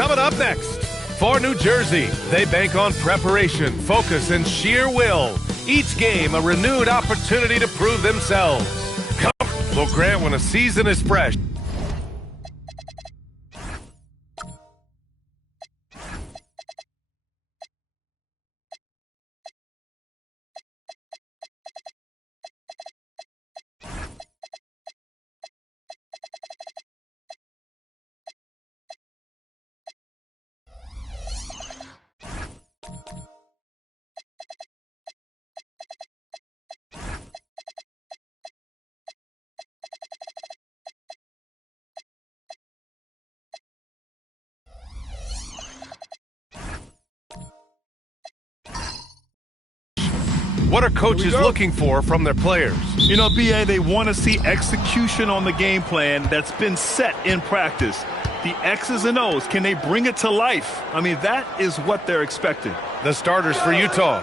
Coming up next, for New Jersey, they bank on preparation, focus, and sheer will. Each game a renewed opportunity to prove themselves. Comfort will grant when a season is fresh. What are coaches looking for from their players? You know, BA, they want to see execution on the game plan that's been set in practice. The X's and O's, can they bring it to life? I mean, that is what they're expecting. The starters for Utah.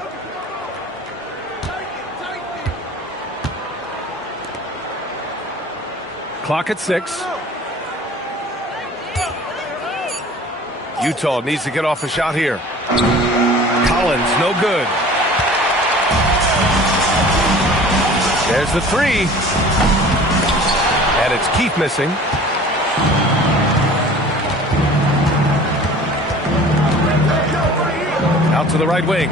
Clock at 6. Utah needs to get off a shot here. Collins, no good. There's the 3. And it's Keith missing. Out to the right wing.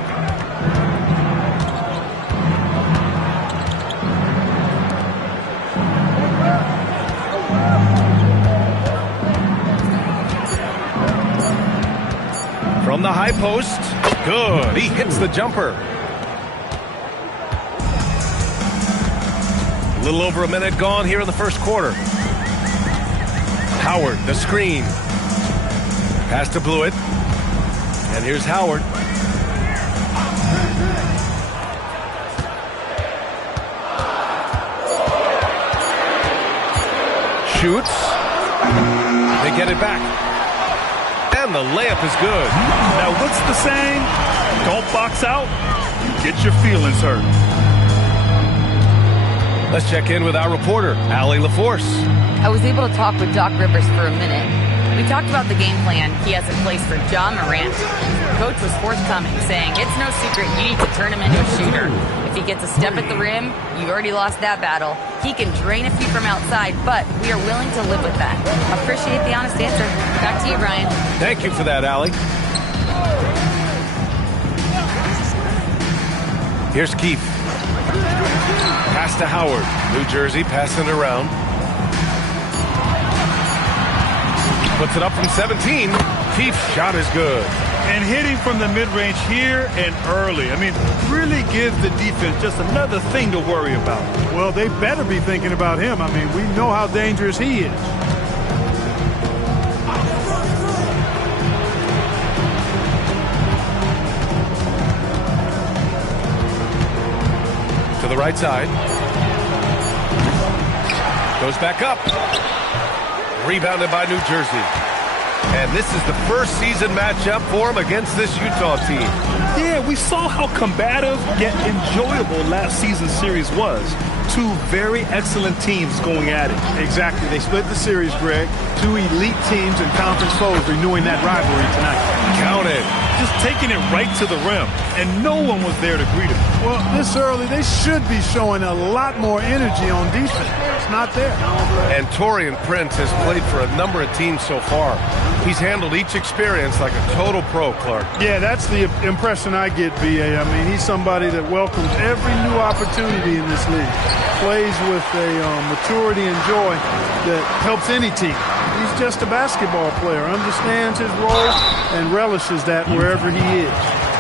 From the high post. Good. He hits the jumper. A little over a minute gone here in the first quarter. Howard, the screen. Pass to Blewett. And here's Howard. Shoots. They get it back. And the layup is good. Now, what's the saying? Don't box out. Get your feelings hurt. Let's check in with our reporter, Allie LaForce. I was able to talk with Doc Rivers for a minute. We talked about the game plan he has in place for John Morant. Coach was forthcoming, saying it's no secret you need to turn him into a shooter. If he gets a step at the rim, you already lost that battle. He can drain a few from outside, but we are willing to live with that. Appreciate the honest answer. Back to you, Brian. Thank you for that, Allie. Here's Keith. Pass to Howard. New Jersey passing it around. Puts it up from 17. Keith's shot is good. And hitting from the mid-range here and early. I mean, really gives the defense just another thing to worry about. Well, they better be thinking about him. I mean, we know how dangerous he is. To the right side. Goes back up. Rebounded by New Jersey. And this is the first season matchup for him against this Utah team. Yeah, we saw how combative yet enjoyable last season's series was. Two very excellent teams going at it. Exactly. They split the series, Greg. Two elite teams and conference foes renewing that rivalry tonight. Count it. Just taking it right to the rim, and no one was there to greet him. Well, this early, they should be showing a lot more energy on defense. It's not there. And Taurean Prince has played for a number of teams so far. He's handled each experience like a total pro, Clark. Yeah, that's the impression I get, B.A. I mean, he's somebody that welcomes every new opportunity in this league. Plays with a maturity and joy that helps any team. He's just a basketball player, understands his role, and relishes that wherever he is.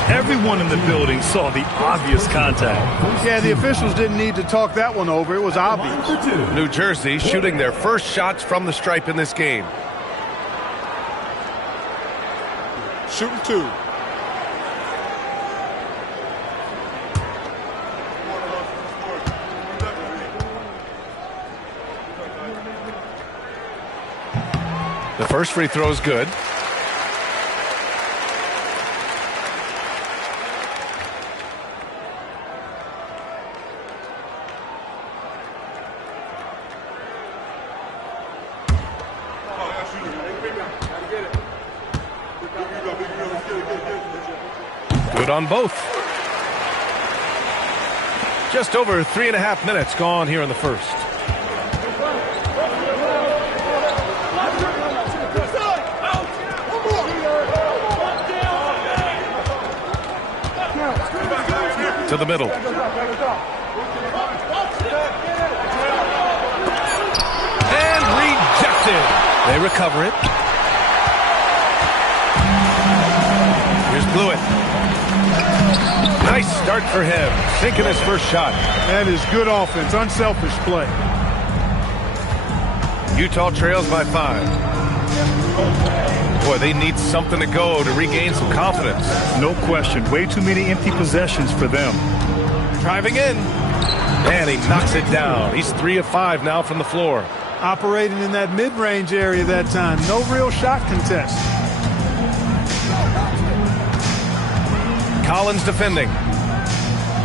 Everyone in the building saw the obvious contact. Yeah, the officials didn't need to talk that one over. It was obvious. New Jersey shooting their first shots from the stripe in this game. Shooting 2. The first free throw is good. Good on both. Just over 3.5 minutes gone here in the first. To the middle. And rejected. They recover it. Here's Blewett. Nice start for him. Sinking his first shot. That is good offense. Unselfish play. Utah trails by 5. Boy, they need something to go to regain some confidence. No question. Way too many empty possessions for them. Driving in. And he knocks it down. He's 3 of 5 now from the floor. Operating in that mid-range area that time. No real shot contest. Collins defending.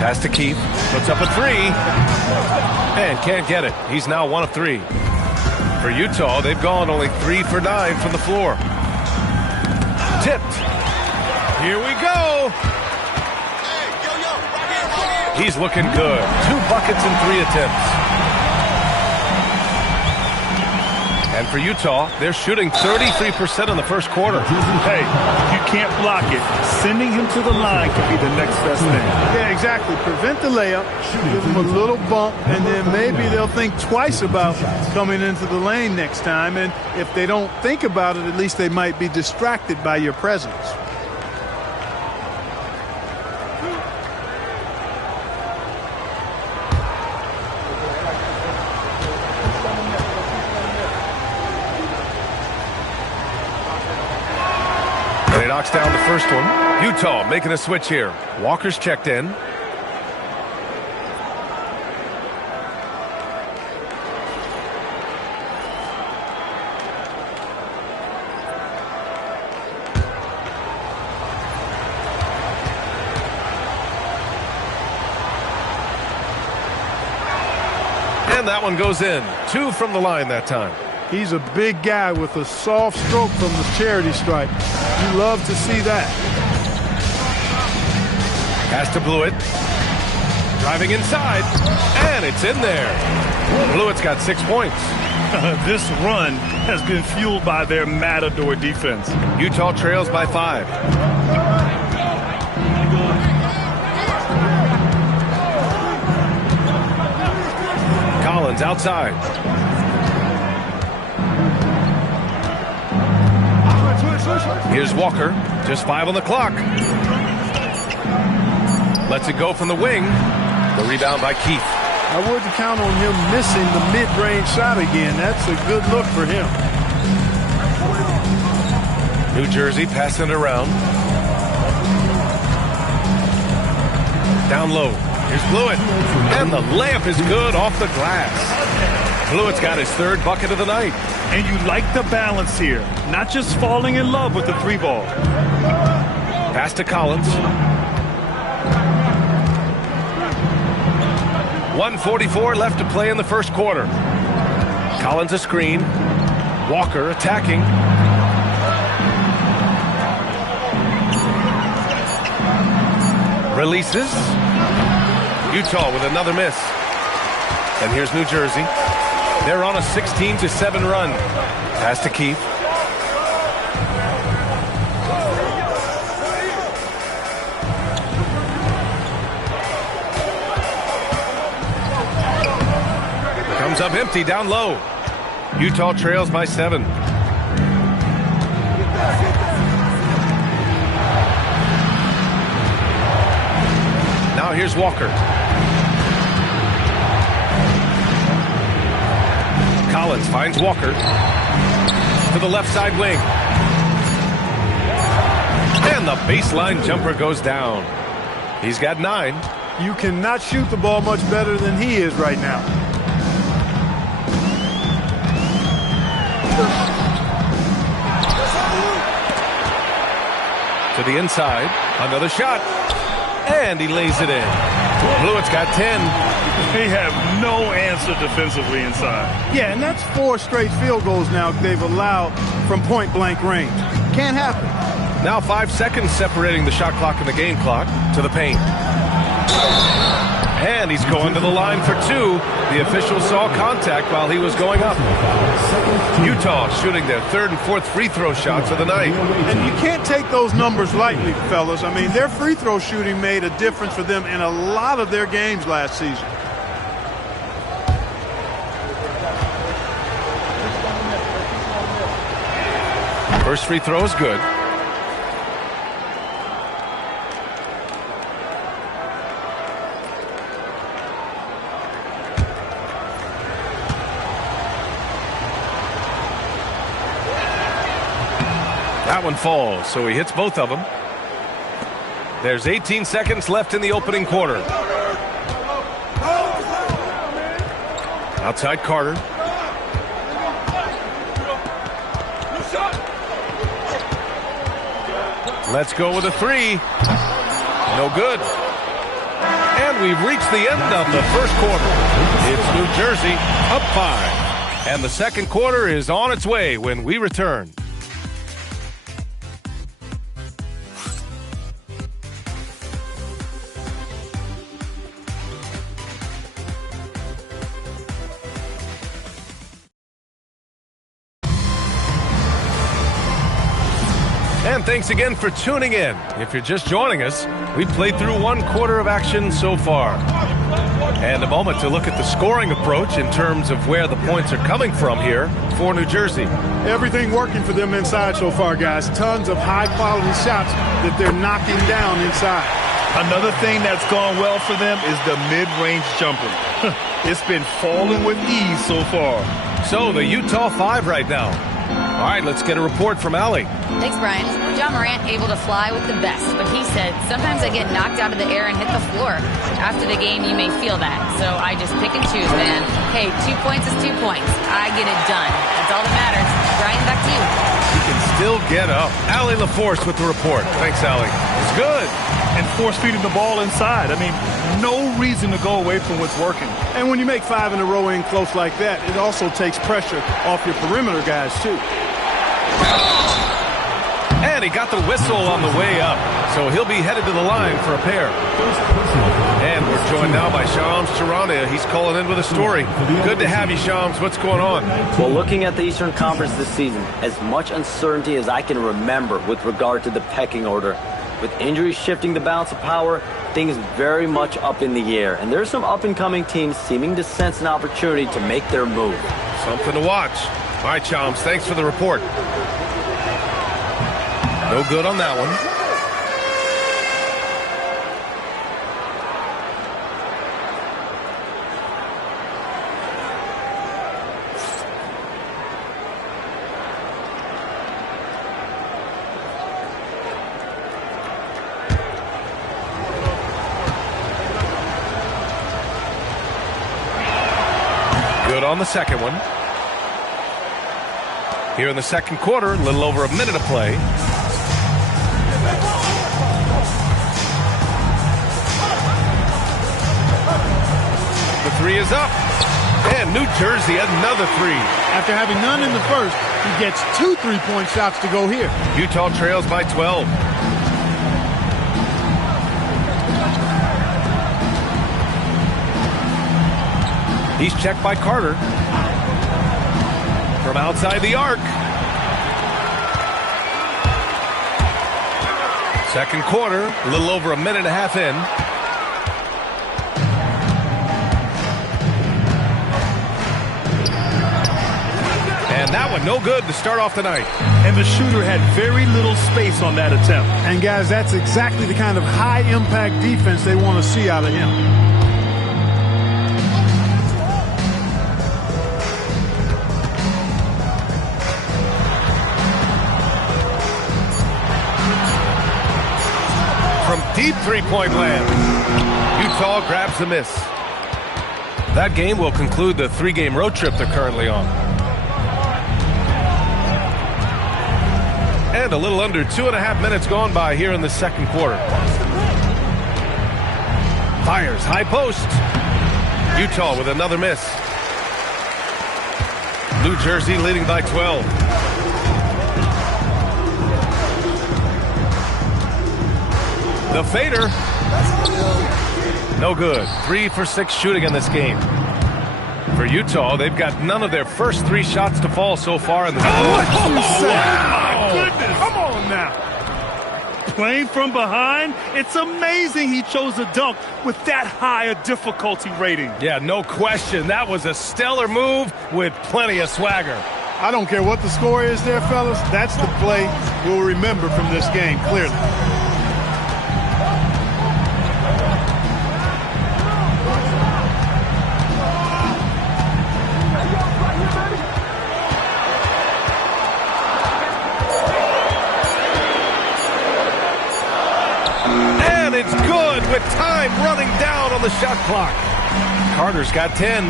Pass to Keith. Puts up a 3. And can't get it. He's now 1 of 3. For Utah, they've gone only 3 for 9 from the floor. Tipped. Here we go. He's looking good. 2 buckets in 3 attempts. And for Utah, they're shooting 33% in the first quarter. Hey, you can't block it. Sending him to the line could be the next best thing. Yeah, exactly. Prevent the layup, give them a little bump, and then maybe they'll think twice about coming into the lane next time. And if they don't think about it, at least they might be distracted by your presence. And he knocks down the first one. Utah making a switch here. Walker's checked in. And that one goes in. 2 from the line that time. He's a big guy with a soft stroke from the charity stripe. You love to see that. Pass to Blewett. Driving inside. And it's in there. Blewett's got 6 points. This run has been fueled by their matador defense. Utah trails by 5. Collins outside. Here's Walker. Just 5 on the clock. Lets it go from the wing. The rebound by Keith. I wouldn't count on him missing the mid-range shot again. That's a good look for him. New Jersey passing it around. Down low. Here's Blewett. And the layup is good off the glass. Blewett's got his 3rd bucket of the night. And you like the balance here. Not just falling in love with the 3 ball. Pass to Collins. 1:44 left to play in the first quarter. Collins a screen. Walker attacking. Releases. Utah with another miss. And here's New Jersey. They're on a 16-7 run. Pass to Keith. Comes up empty down low. Utah trails by 7. Now here's Walker. Collins finds Walker to the left side wing. And the baseline jumper goes down. He's got 9. You cannot shoot the ball much better than he is right now. To the inside. Another shot. And he lays it in. Blewett's got 10. They have no answer defensively inside. Yeah, and that's 4 straight field goals now they've allowed from point-blank range. Can't happen. Now 5 seconds separating the shot clock and the game clock. To the paint. And he's going to the line for two. The official saw contact while he was going up. Utah shooting their third and fourth free throw shots of the night. And you can't take those numbers lightly, fellas. I mean, their free throw shooting made a difference for them in a lot of their games last season. First free throw is good. That one falls, so he hits both of them. There's 18 seconds left in the opening quarter. Outside Carter. Let's go with a three. No good. And we've reached the end of the first quarter. It's New Jersey up 5. And the second quarter is on its way when we return. And thanks again for tuning in. If you're just joining us, we played through one quarter of action so far. And a moment to look at the scoring approach in terms of where the points are coming from here for New Jersey. Everything working for them inside so far, guys. Tons of high-quality shots that they're knocking down inside. Another thing that's gone well for them is the mid-range jumper. It's been falling with ease so far. So the Utah 5 right now. All right, let's get a report from Allie. Thanks, Brian. John Morant able to fly with the best, but he said, sometimes I get knocked out of the air and hit the floor. After the game, you may feel that, so I just pick and choose, man. Hey, 2 points is 2 points. I get it done. That's all that matters. Brian, back to you. He can still get up. Allie LaForce with the report. Thanks, Allie. It's good. And force-feeding the ball inside. I mean, no reason to go away from what's working. And when you make 5 in a row in close like that, it also takes pressure off your perimeter guys, too. And he got the whistle on the way up, so he'll be headed to the line for a pair. And we're joined now by Shams Charania. He's calling in with a story. Good to have you, Shams. What's going on? Well, looking at the Eastern Conference this season, as much uncertainty as I can remember with regard to the pecking order. With injuries shifting the balance of power, things very much up in the air. And there's some up-and-coming teams seeming to sense an opportunity to make their move. Something to watch. All right, Chums, thanks for the report. No good on that one. Good on the second one. Here in the second quarter, a little over a minute of play. The three is up. And New Jersey another three. After having none in the first, he gets 2 3-point shots to go here. Utah trails by 12. He's checked by Carter. From outside the arc. Second quarter, a little over a minute and a half in. And that one no good to start off the night. And the shooter had very little space on that attempt. And guys, that's exactly the kind of high-impact defense they want to see out of him. From deep three-point land, Utah grabs the miss. That game will conclude the 3-game road trip they're currently on. And a little under 2.5 minutes gone by here in the second quarter. Fires high post. Utah with another miss. New Jersey leading by 12. The fader. No good. 3 for 6 shooting in this game. For Utah, they've got none of their first 3 shots to fall so far in the game. Oh, my goodness. Come on now. Playing from behind, it's amazing he chose a dunk with that high a difficulty rating. Yeah, no question. That was a stellar move with plenty of swagger. I don't care what the score is there, fellas. That's the play we'll remember from this game, clearly. And it's good with time running down on the shot clock. Carter's got 10.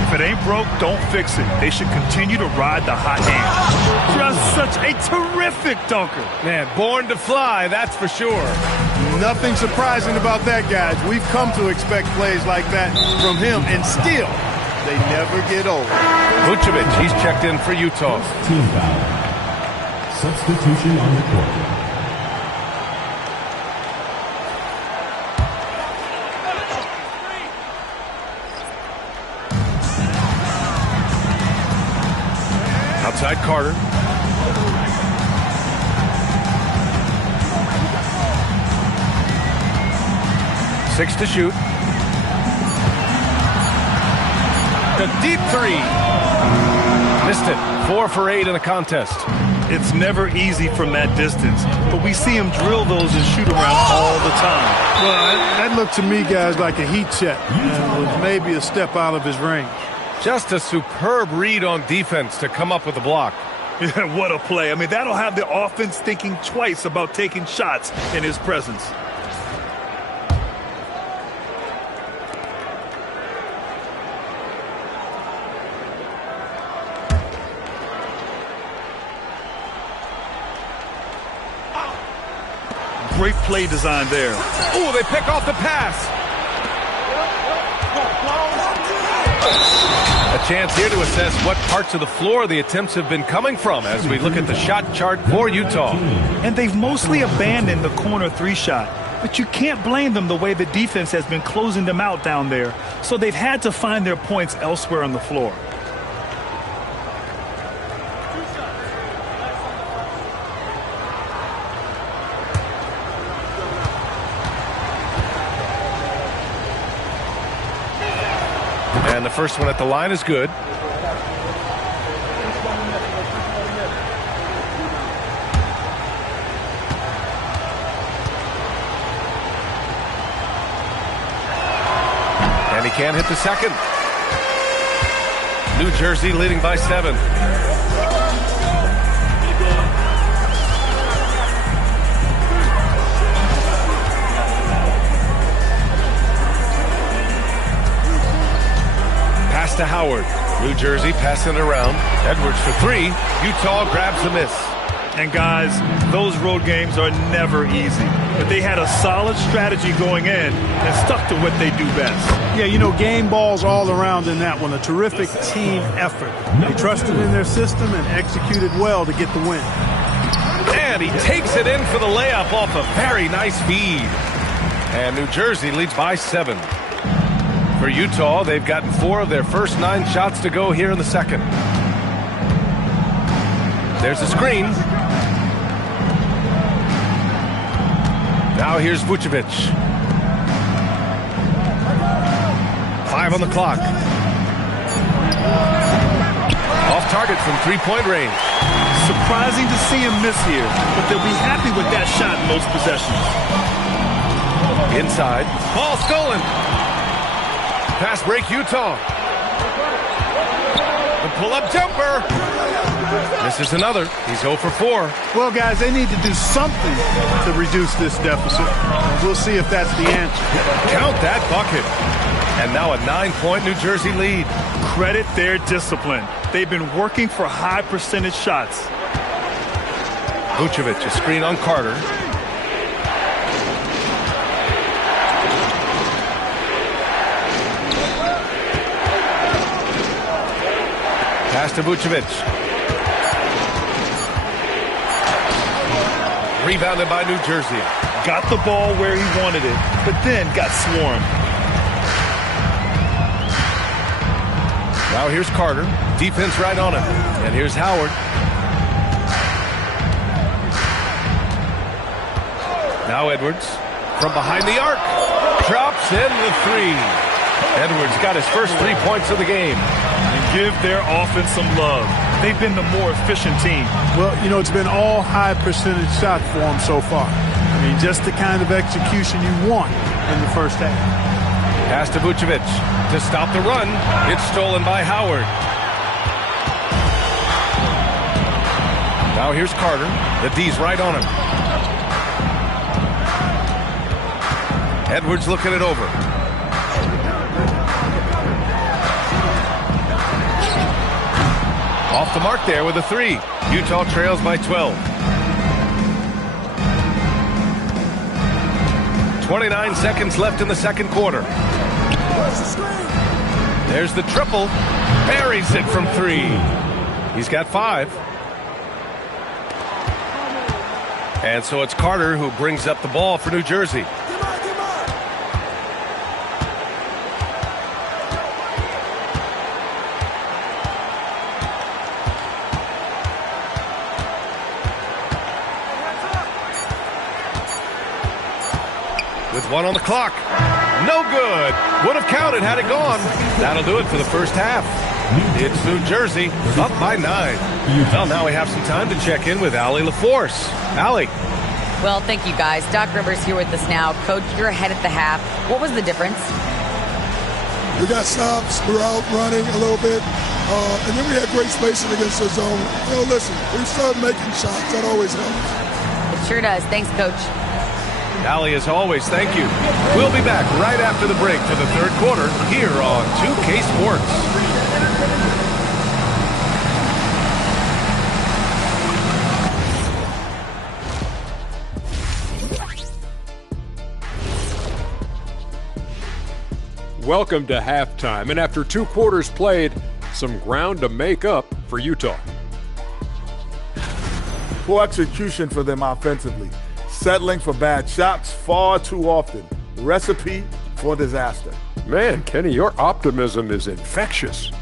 If it ain't broke, don't fix it. They should continue to ride the hot hand. Just such a terrific dunker. Man, born to fly, that's for sure. Nothing surprising about that, guys. We've come to expect plays like that from him, and still, they never get old. Vucevic, he's checked in for Utah. Team foul. Substitution on the court. Outside Carter. Six to shoot. The deep 3. Missed it. 4 for 8 in the contest. It's never easy from that distance, but we see him drill those and shoot around all the time. Well, that looked to me, guys, like a heat check. And was maybe a step out of his range. Just a superb read on defense to come up with the block. Yeah, what a play. I mean, that'll have the offense thinking twice about taking shots in his presence. Great play design there. Oh, they pick off the pass. A chance here to assess what parts of the floor the attempts have been coming from as we look at the shot chart for Utah. And they've mostly abandoned the corner 3 shot, but you can't blame them the way the defense has been closing them out down there. So they've had to find their points elsewhere on the floor. And the first one at the line is good. And he can't hit the second. New Jersey leading by 7. Pass to Howard. New Jersey passing it around. Edwards for 3. Utah grabs the miss. And guys, those road games are never easy. But they had a solid strategy going in and stuck to what they do best. Yeah, you know, game balls all around in that one. A terrific team effort. They trusted in their system and executed well to get the win. And he takes it in for the layup off a very nice feed. And New Jersey leads by 7. For Utah, they've gotten 4 of their first 9 shots to go here in the second. There's a screen. Now here's Vucevic. 5 on the clock. Off target from 3-point range. Surprising to see him miss here, but they'll be happy with that shot in most possessions. Inside. Ball stolen. Pass break Utah. The pull-up jumper. This is another. He's 0 for 4. Well, guys, they need to do something to reduce this deficit. We'll see if that's the answer. Count that bucket. And now a 9-point New Jersey lead. Credit their discipline. They've been working for high percentage shots. Vucevic, a screen on Carter. Pass to Vucevic. Rebounded by New Jersey. got the ball where he wanted it, but then got swarmed. Now here's Carter. Defense right on him. And here's Howard. Now Edwards from behind the arc. Drops in the three. Edwards got his first 3 points of the game. And give their offense some love. They've been the more efficient team. Well, you know, it's been all high percentage shots for them so far. I mean, just the kind of execution you want in the first half. Pass to Vucevic to stop the run. It's stolen by Howard. Now here's Carter. The D's right on him. Edwards looking it over. Off the mark there with a three. Utah trails by 12. 29 seconds left in the second quarter. There's the triple. Buries it from three. He's got 5. And so it's Carter who brings up the ball for New Jersey. With 1 on the clock. No good. Would have counted had it gone. That'll do it for the first half. It's New Jersey up by 9. Well, now we have some time to check in with Allie LaForce. Allie. Well, thank you, guys. Doc Rivers here with us now. Coach, you're ahead at the half. What was the difference? We got stops. We were out running a little bit. And then we had great spacing against the zone. You know, listen, we started making shots. That always helps. It sure does. Thanks, Coach. Allie, as always, thank you. We'll be back right after the break to the third quarter here on 2K Sports. Welcome to halftime, and after 2 quarters played, some ground to make up for Utah. Poor execution for them offensively. Settling for bad shots far too often. Recipe for disaster. Man, Kenny, your optimism is infectious.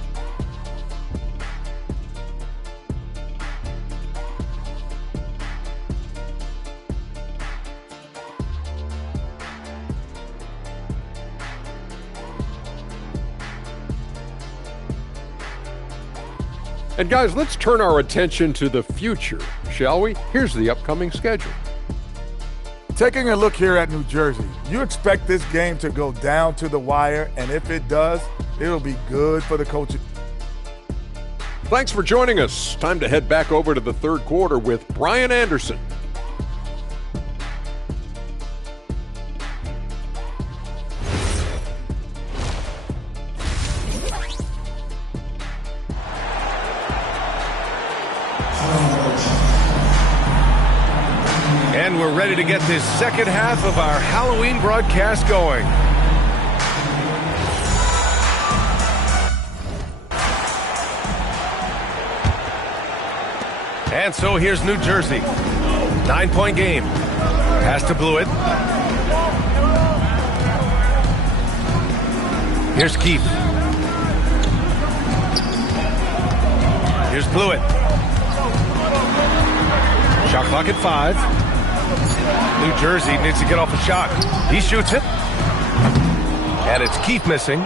And guys, let's turn our attention to the future, shall we? Here's the upcoming schedule. Taking a look here at New Jersey, you expect this game to go down to the wire, and if it does, it'll be good for the coaches. Thanks for joining us. Time to head back over to the third quarter with Brian Anderson. And we're ready to get this second half of our Halloween broadcast going. And so here's New Jersey. 9-point game. Pass to Blewett. Here's Keith. Here's Blewett. Shot clock at 5. New Jersey needs to get off a shot. He shoots it. And it's Keith missing.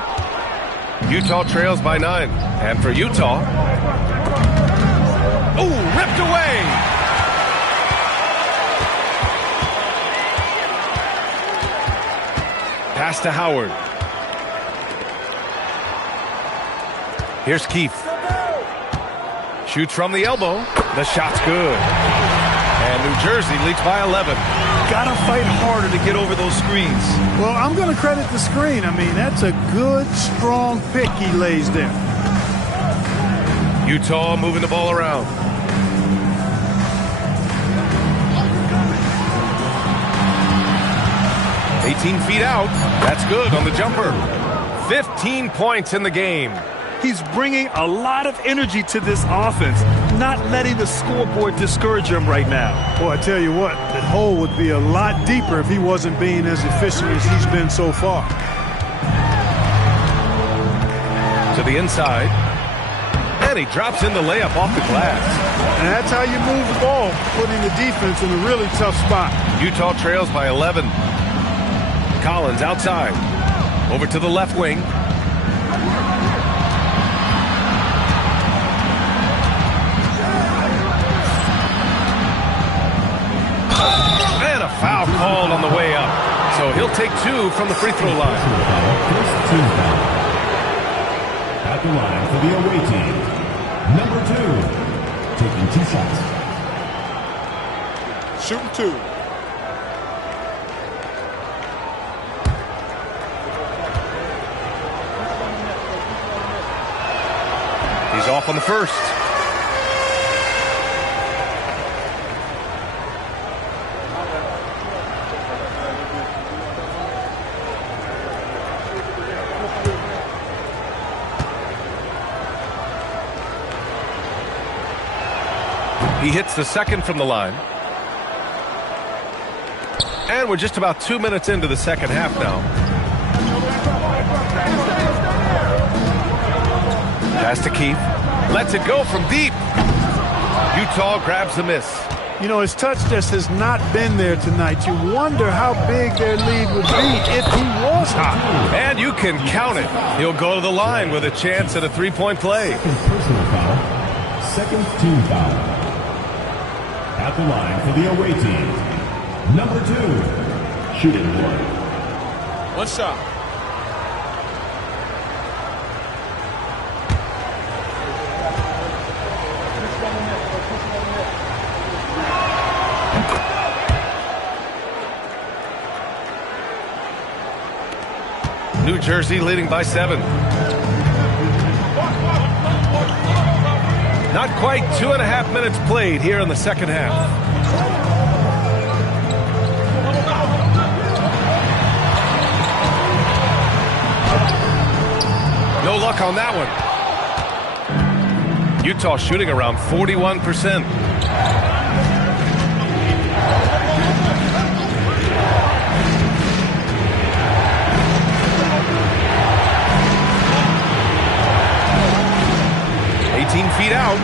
Utah trails by 9. And for Utah... oh, ripped away! Pass to Howard. Here's Keith. Shoots from the elbow. The shot's good. And New Jersey leads by 11. Gotta fight harder to get over those screens. Well, I'm going to credit the screen. I mean, that's a good, strong pick he lays there. Utah moving the ball around. ...18 feet out. That's good on the jumper. 15 points in the game. He's bringing a lot of energy to this offense, not letting the scoreboard discourage him right now. Boy, I tell you what, the hole would be a lot deeper if he wasn't being as efficient as he's been so far. To the inside. And he drops in the layup off the glass. And that's how you move the ball, putting the defense in a really tough spot. Utah trails by 11. Collins outside. Over to the left wing. And a foul called on the way up. So he'll take 2 from the free throw line. At the line for the away team, number 2, taking 2 shots. Shooting 2. He's off on the first. He hits the second from the line. And we're just about 2 minutes into the second half now. Pass to Keith. Lets it go from deep. Utah grabs the miss. You know, his touch just has not been there tonight. You wonder how big their lead would be if he was hot. And you can count it. He'll go to the line with a chance at a three-point play. Second personal foul. Second team foul. At the line for the away team, number 2, shooting 1. 1 shot. New Jersey leading by 7. Not quite 2.5 minutes played here in the second half. No luck on that one. Utah shooting around 41%. Feet out.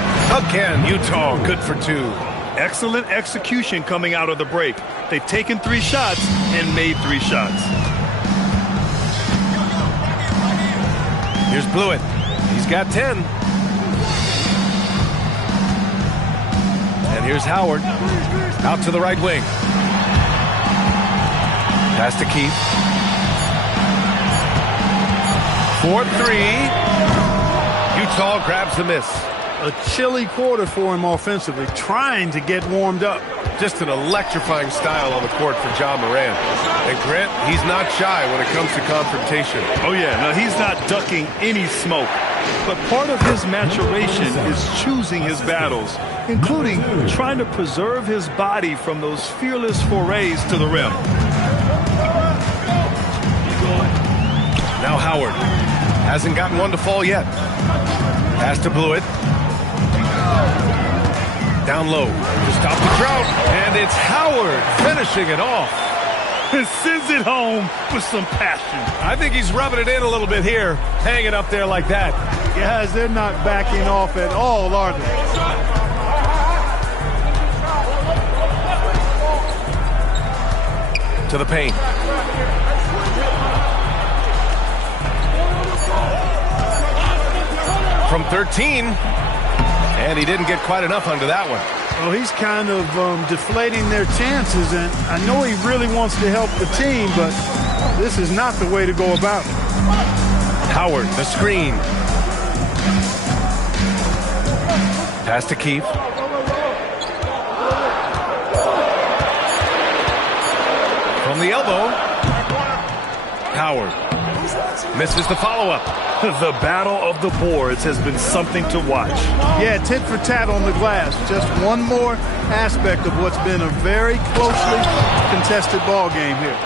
Again, Utah good for 2. Excellent execution coming out of the break. They've taken 3 shots and made 3 shots. Here's Blewett. He's got 10. And here's Howard. Out to the right wing. Pass to Keith. 4-3. Utah grabs the miss. A chilly quarter for him offensively, trying to get warmed up. Just an electrifying style on the court for John Morant. And Grant, he's not shy when it comes to confrontation. Oh yeah, no, he's not ducking any smoke. But part of his maturation is choosing his battles, including trying to preserve his body from those fearless forays to the rim. Now Howard. Hasn't gotten one to fall yet. Pass to Blewett. Down low to stop the drought. And it's Howard finishing it off. And sends it home with some passion. I think he's rubbing it in a little bit here, hanging up there like that. Guys, they're not backing off at all, are they? To the paint. From 13, and he didn't get quite enough under that one. Well, he's kind of deflating their chances, and I know he really wants to help the team, but this is not the way to go about it. Howard, the screen. Pass to Keith. From the elbow, Howard misses the follow-up. The battle of the boards has been something to watch. Yeah, tit for tat on the glass. Just one more aspect of what's been a very closely contested ball game here.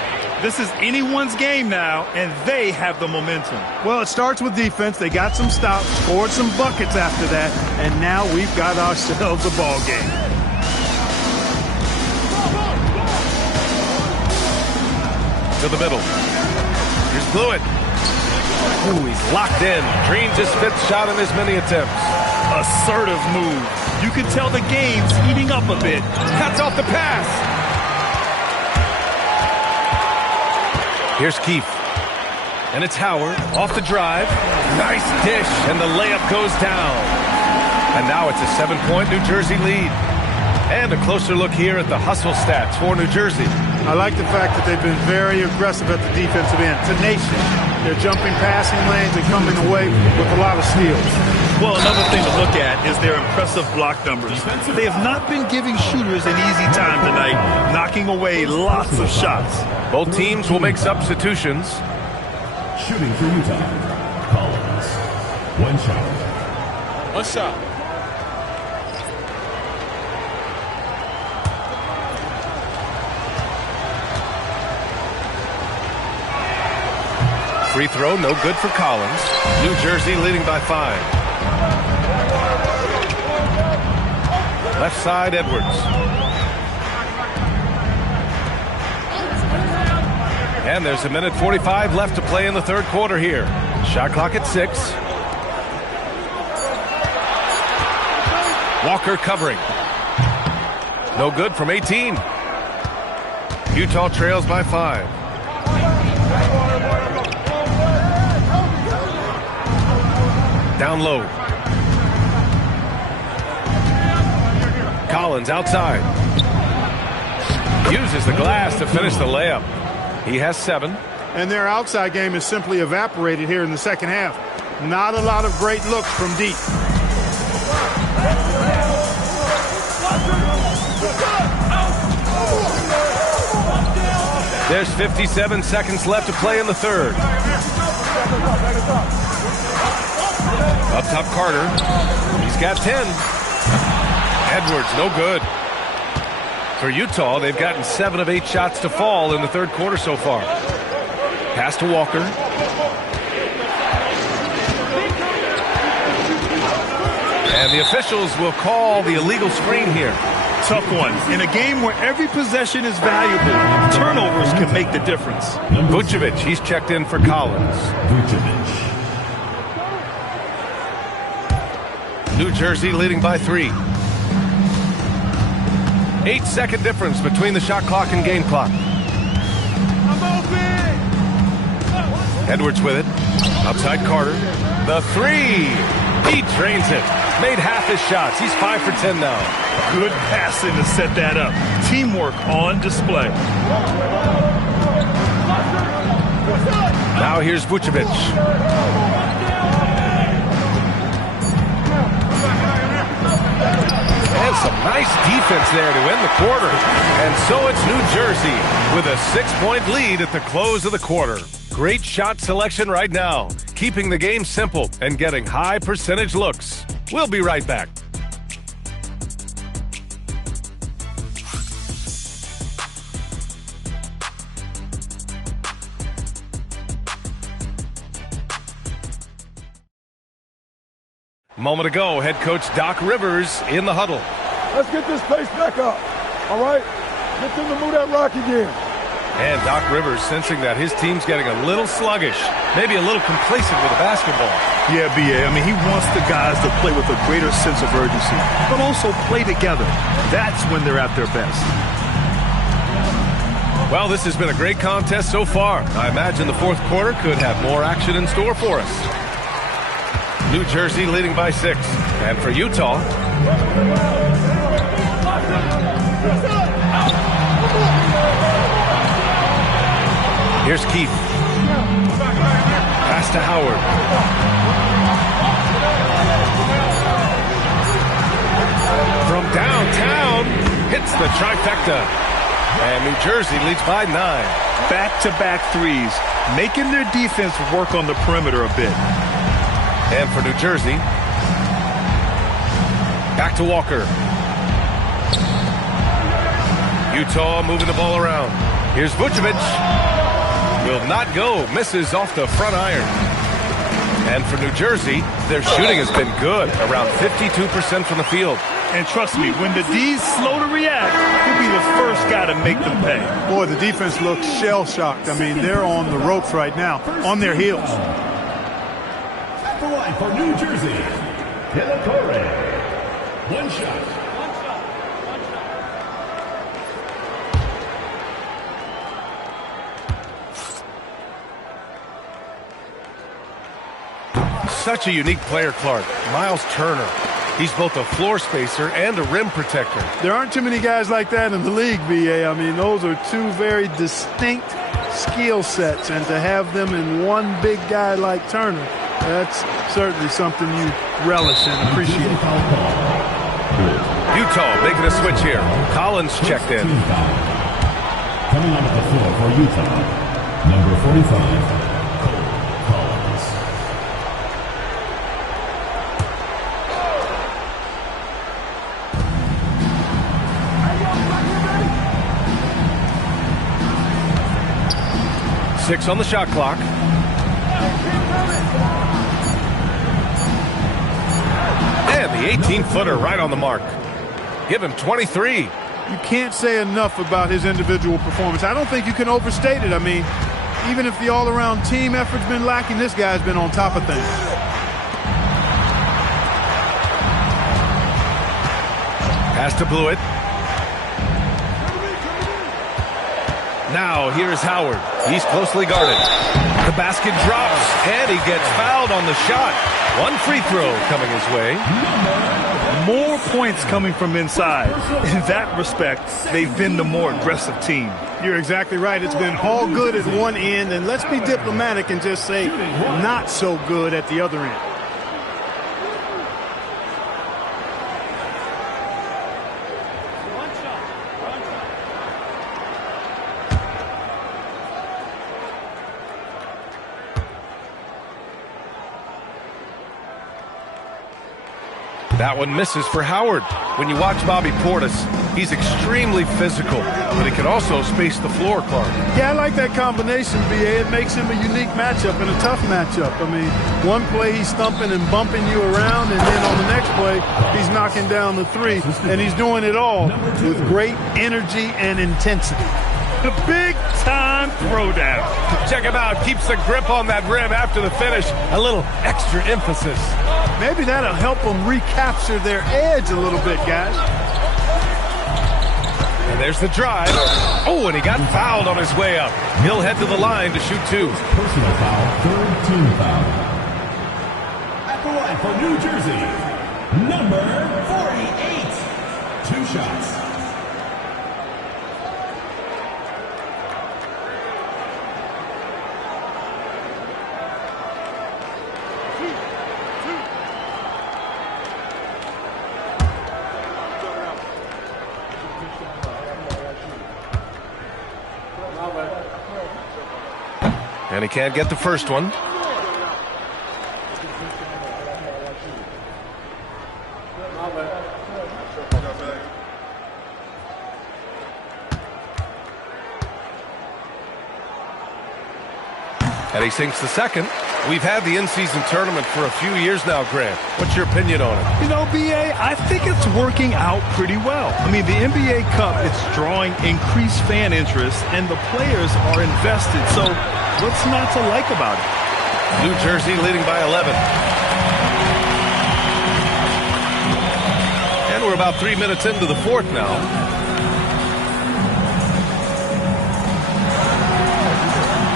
This is anyone's game now, and they have the momentum. Well, it starts with defense. They got some stops, scored some buckets after that, and now we've got ourselves a ball game. To the middle. Here's Blewett. Ooh, he's locked in. Drains his 5th shot in as many attempts. Assertive move. You can tell the game's heating up a bit. Cuts off the pass. Here's Keefe. And it's Howard off the drive. Nice dish, and the layup goes down. And now it's a 7-point New Jersey lead. And a closer look here at the hustle stats for New Jersey. I like the fact that they've been very aggressive at the defensive end. Tenacious. They're jumping passing lanes and coming away with a lot of steals. Well, another thing to look at is their impressive block numbers. They have not been giving shooters an easy time tonight, knocking away lots of shots. Both teams will make substitutions. Shooting for Utah, Collins. 1 shot. 1 shot. Free throw, no good for Collins. New Jersey leading by 5. Left side, Edwards. And there's 1:45 left to play in the 3rd quarter here. Shot clock at 6. Walker covering. No good from 18. Utah trails by 5. Down low. Collins outside. Uses the glass to finish the layup. He has 7. And their outside game is simply evaporated here in the second half. Not a lot of great looks from deep. There's 57 seconds left to play in the 3rd. Up top, Carter. He's got 10. Edwards, no good. For Utah, they've gotten 7 of 8 shots to fall in the 3rd quarter so far. Pass to Walker. And the officials will call the illegal screen here. Tough one. In a game where every possession is valuable, turnovers can make the difference. Vucevic, he's checked in for Collins. Vucevic. New Jersey leading by 3. 8-second difference between the shot clock and game clock. Edwards with it. Outside Carter. The 3. He drains it. Made half his shots. He's 5 for 10 now. Good passing to set that up. Teamwork on display. Now here's Vucevic. And some nice defense there to end the quarter. And so it's New Jersey with a 6-point lead at the close of the quarter. Great shot selection right now, keeping the game simple and getting high percentage looks. We'll be right back. Moment ago, head coach Doc Rivers in the huddle. Let's get this pace back up, all right? Get them to move that rock again. And Doc Rivers sensing that his team's getting a little sluggish, maybe a little complacent with the basketball. Yeah, B.A. I mean, he wants the guys to play with a greater sense of urgency, but also play together. That's when they're at their best. Well, this has been a great contest so far. I imagine the 4th quarter could have more action in store for us. New Jersey leading by 6. And for Utah, here's Keefe. Pass to Howard. From downtown, hits the trifecta. And New Jersey leads by 9. Back-to-back threes, making their defense work on the perimeter a bit. And for New Jersey, back to Walker. Utah moving the ball around. Here's Vucevic. Will not go. Misses off the front iron. And for New Jersey, their shooting has been good, around 52% from the field. And trust me, when the D's slow to react, he'll be the first guy to make them pay. Boy, the defense looks shell-shocked. I mean, they're on the ropes right now, on their heels. At the line for New Jersey, one shot. Such a unique player, Clark. Miles Turner. He's both a floor spacer and a rim protector. There aren't too many guys like that in the league, BA. I mean, those are two very distinct skill sets, and to have them in one big guy like Turner, that's certainly something you relish and appreciate. Utah making a switch here. Collins checked in. Coming onto the floor for Utah, number 45. Six on the shot clock. And the 18-footer right on the mark. Give him 23. You can't say enough about his individual performance. I don't think you can overstate it. I mean, even if the all-around team effort's been lacking, this guy's been on top of things. Pass to Blewett. Now here's Howard. He's closely guarded. The basket drops, and he gets fouled on the shot. One free throw coming his way. More points coming from inside. In that respect, they've been the more aggressive team. You're exactly right. It's been all good at one end, and let's be diplomatic and just say not so good at the other end. That one misses for Howard. When you watch Bobby Portis, he's extremely physical, but he can also space the floor, Clark. Yeah, I like that combination, BA. It makes him a unique matchup and a tough matchup. I mean, one play he's thumping and bumping you around, and then on the next play, he's knocking down the three, and he's doing it all with great energy and intensity. The big-time throwdown. Check him out. Keeps the grip on that rim after the finish. A little extra emphasis. Maybe that'll help them recapture their edge a little bit, guys. And there's the drive. Oh, and he got fouled on his way up. He'll head to the line to shoot two. Personal foul, third team foul. At the line for New Jersey, number 48. Two shots. And he can't get the first one. And he sinks the second. We've had the in-season tournament for a few years now, Grant. What's your opinion on it? You know, BA, I think it's working out pretty well. I mean, the NBA Cup, it's drawing increased fan interest, and the players are invested. So what's not to like about it? New Jersey leading by 11. And we're about 3 minutes into the fourth now.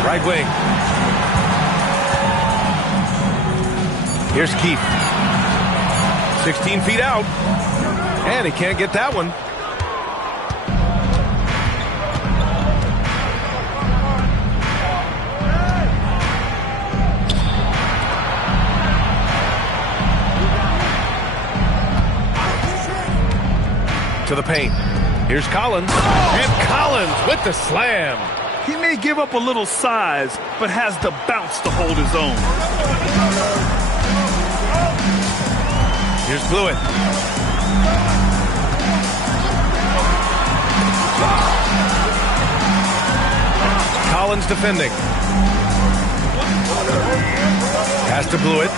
Right wing. Here's Keith. 16 feet out. And he can't get that one. To the paint. Here's Collins. And Collins with the slam. He may give up a little size, but has the bounce to hold his own. Here's Blewett. Collins defending. Pass to Blewett.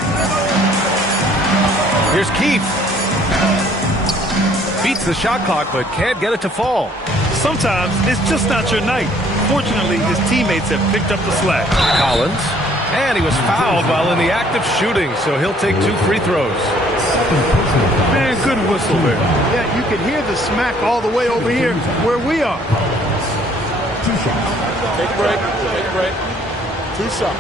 Here's Keith. Beats the shot clock, but can't get it to fall. Sometimes it's just not your night. Fortunately, his teammates have picked up the slack. Collins. And he was fouled while in the act of shooting, so he'll take 2 free throws. Man, good whistle there. Yeah, you can hear the smack all the way over here where we are. 2 shots. Take a break. Take a break. 2 shots.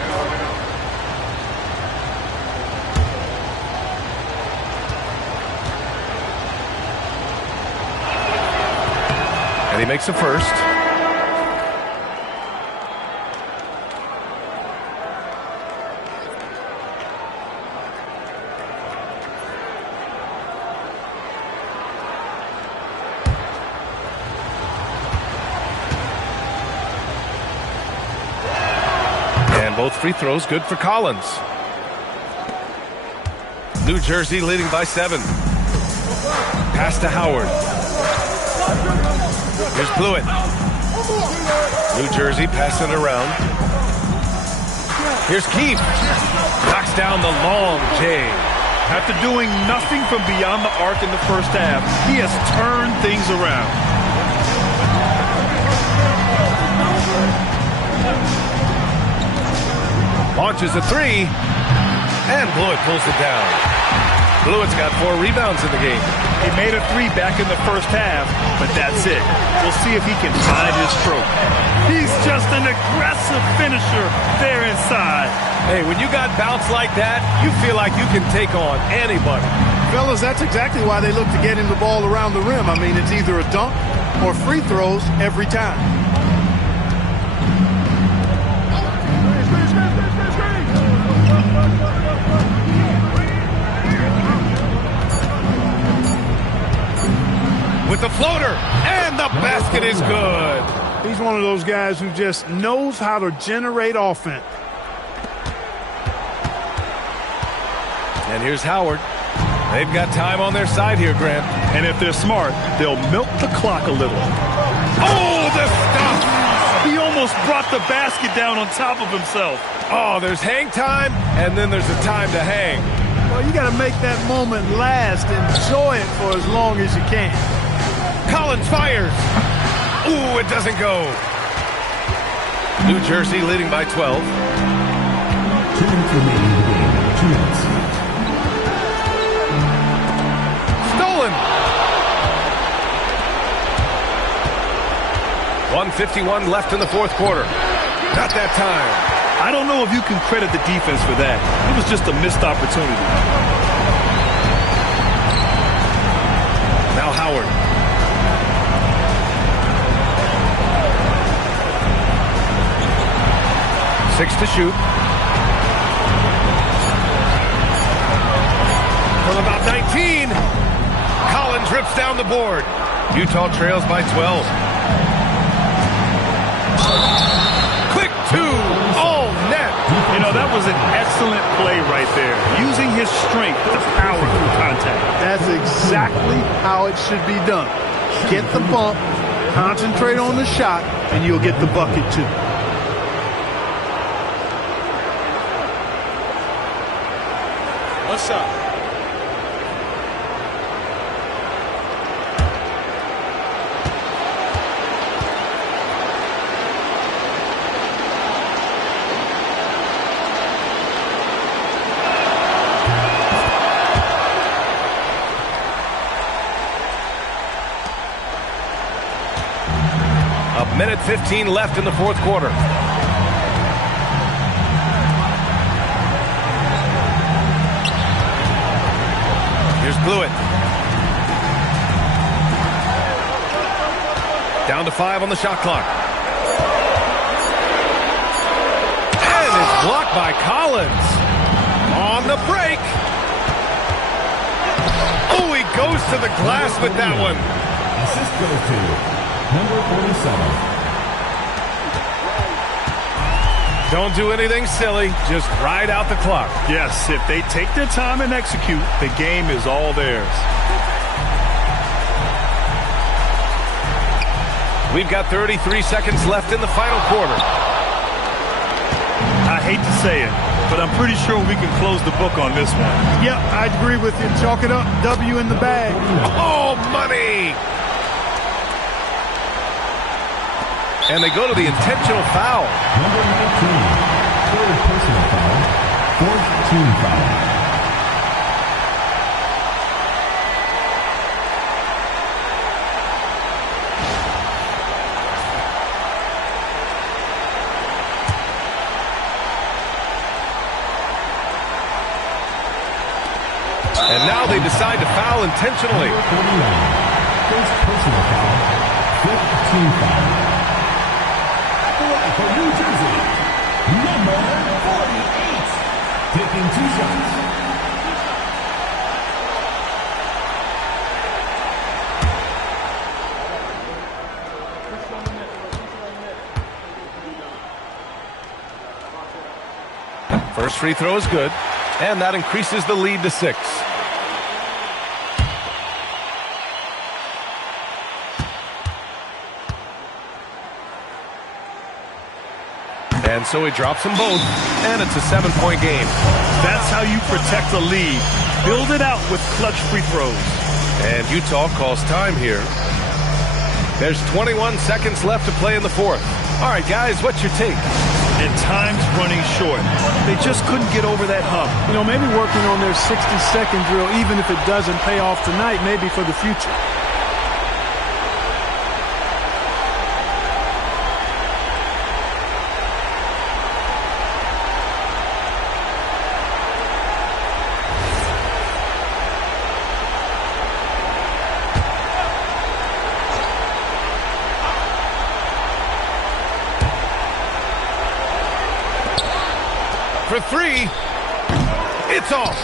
And he makes the first. Both free throws good for Collins. New Jersey leading by 7. Pass to Howard. Here's Blewett. New Jersey passing it around. Here's Keith. Knocks down the long J. After doing nothing from beyond the arc in the first half, he has turned things around. Launches a 3, and Blewett pulls it down. Blewett's got 4 rebounds in the game. He made a 3 back in the first half, but that's it. We'll see if he can find his stroke. He's just an aggressive finisher there inside. Hey, when you got bounce like that, you feel like you can take on anybody. Fellas, that's exactly why they look to get him the ball around the rim. I mean, it's either a dunk or free throws every time. With the floater, and the basket is good. He's one of those guys who just knows how to generate offense. And here's Howard. They've got time on their side here, Grant. And if they're smart, they'll milk the clock a little. Oh, the stop! He almost brought the basket down on top of himself. Oh, there's hang time, and then there's the time to hang. Well, you got to make that moment last. Enjoy it for as long as you can. Collins fires. Ooh, it doesn't go. New Jersey leading by 12. 2 minutes remaining in the game. 2 minutes. Stolen. 1:51 left in the 4th quarter. Not that time. I don't know if you can credit the defense for that. It was just a missed opportunity. Now Howard. 6 to shoot. From about 19. Collins rips down the board. Utah trails by 12. Quick 2. All net. You know, that was an excellent play right there. Using his strength to power through contact. That's exactly how it should be done. Get the bump, concentrate on the shot, and you'll get the bucket too. What's up? A minute 15 left in the 4th quarter. Here's Blewett. Down to 5 on the shot clock. And it's blocked by Collins. On the break. Oh, he goes to the glass with that one. Assist goes to number 47. Don't do anything silly. Just ride out the clock. Yes, if they take their time and execute, the game is all theirs. We've got 33 seconds left in the final quarter. I hate to say it, but I'm pretty sure we can close the book on this one. Yep, I agree with you. Chalk it up. W in the bag. Oh, money! And they go to the intentional foul. Number 19, third personal foul, fourth team foul. And now they decide to foul intentionally. Number 49, first personal foul, fifth team foul. For New Jersey, number 48, taking 2 shots. First free throw is good, and that increases the lead to 6. And so he drops them both, and it's a 7-point game. That's how you protect a lead. Build it out with clutch free throws. And Utah calls time here. There's 21 seconds left to play in the fourth. All right, guys, what's your take? And time's running short. They just couldn't get over that hump. You know, maybe working on their 60-second drill, even if it doesn't pay off tonight, maybe for the future. For 3, it's off.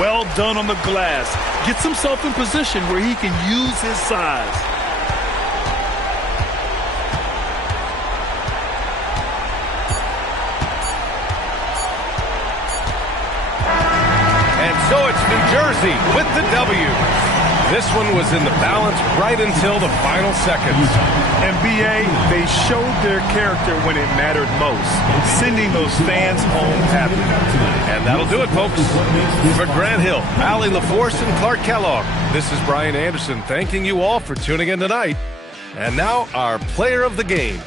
Well done on the glass. Gets himself in position where he can use his size. And so it's New Jersey with the W. This one was in the balance right until the final seconds. And B.A., they showed their character when it mattered most, sending those fans home happy. And that'll do it, folks. For Grant Hill, Allie LaForce, and Clark Kellogg, this is Brian Anderson thanking you all for tuning in tonight. And now our player of the game.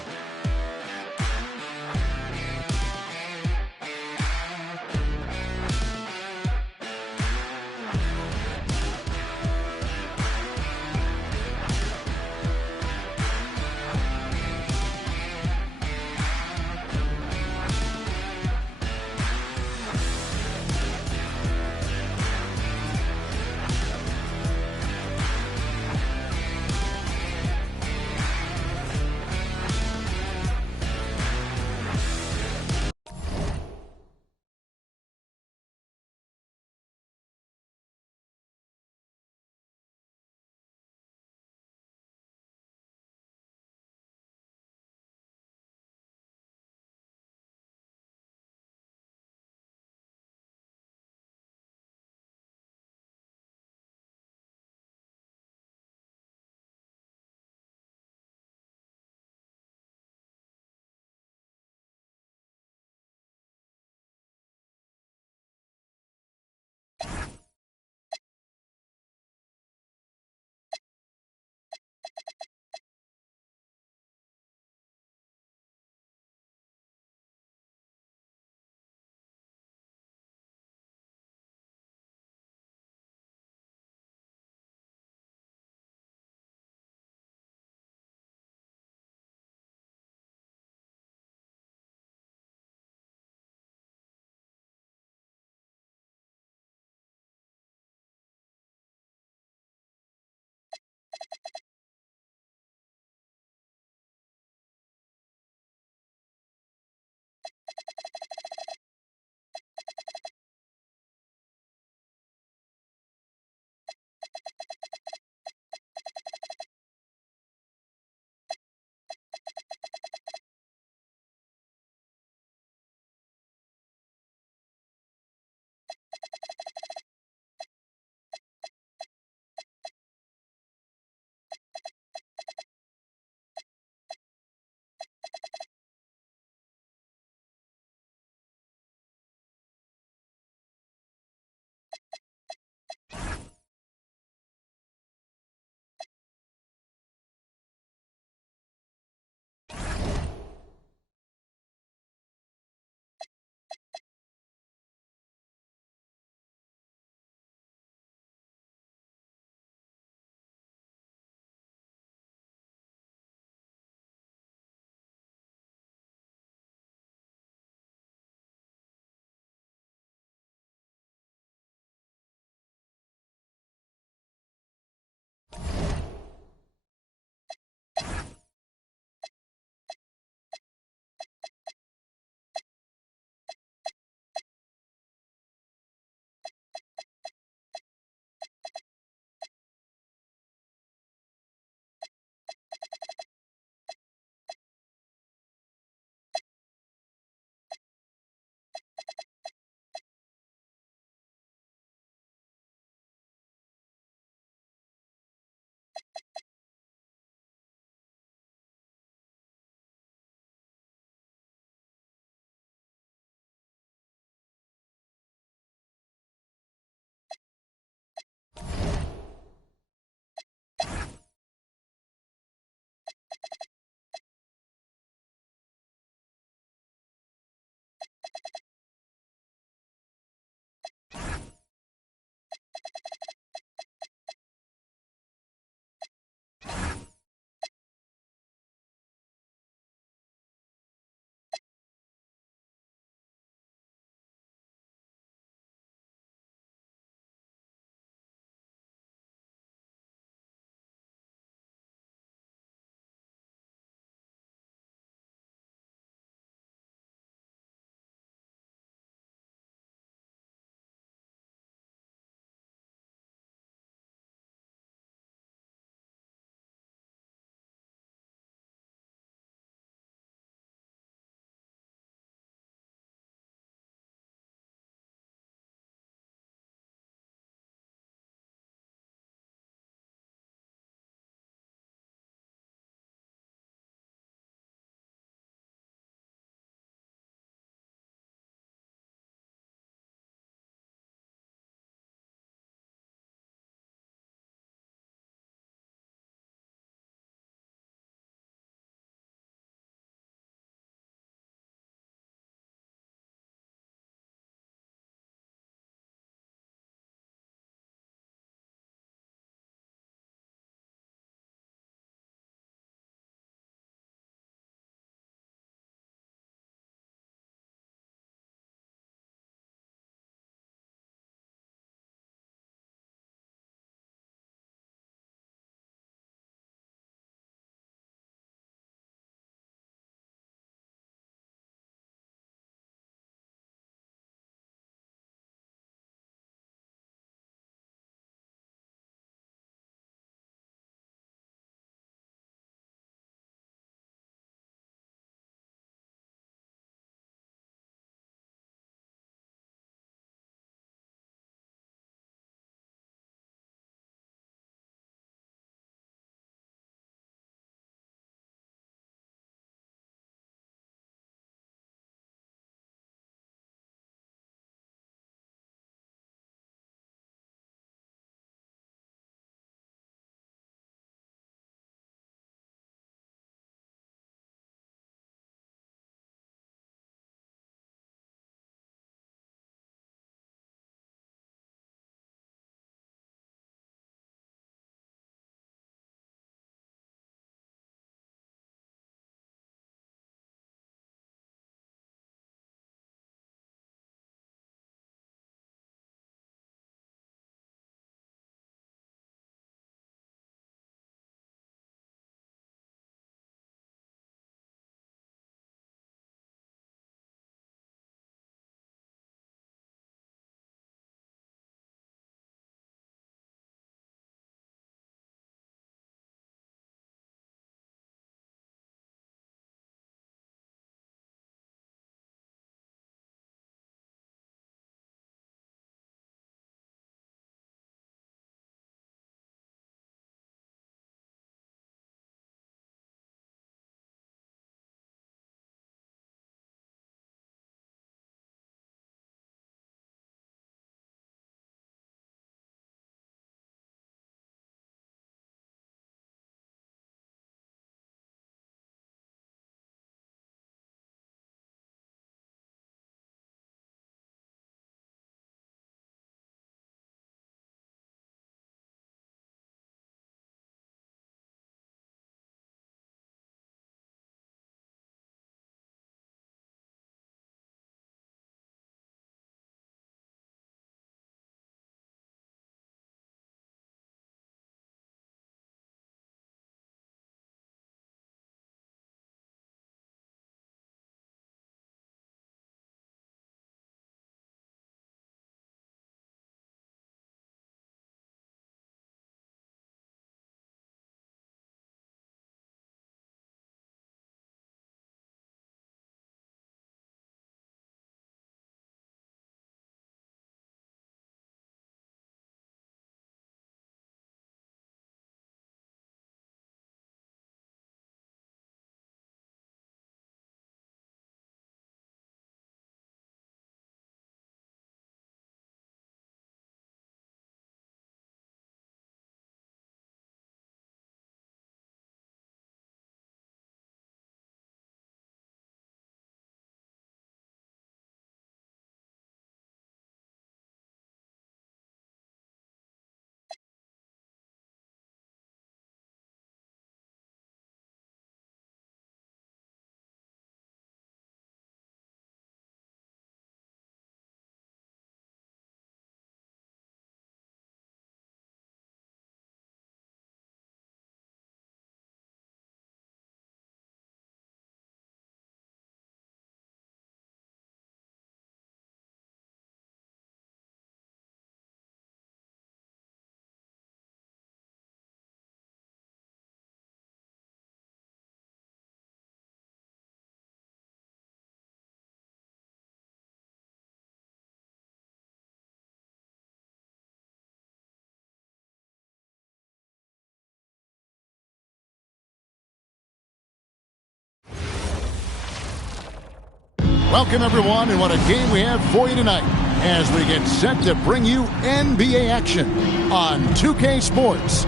Welcome, everyone, and what a game we have for you tonight as we get set to bring you NBA action on 2K Sports.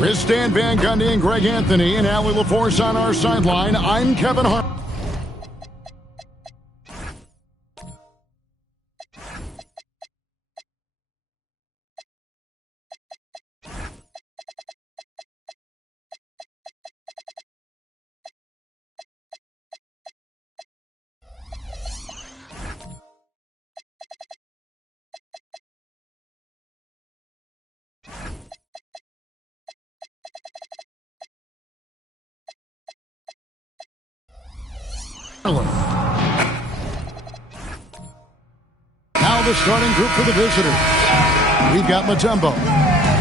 With Stan Van Gundy and Greg Anthony and Allie LaForce on our sideline, I'm Kevin Hart. Now the starting group for the visitors. We've got Mutombo.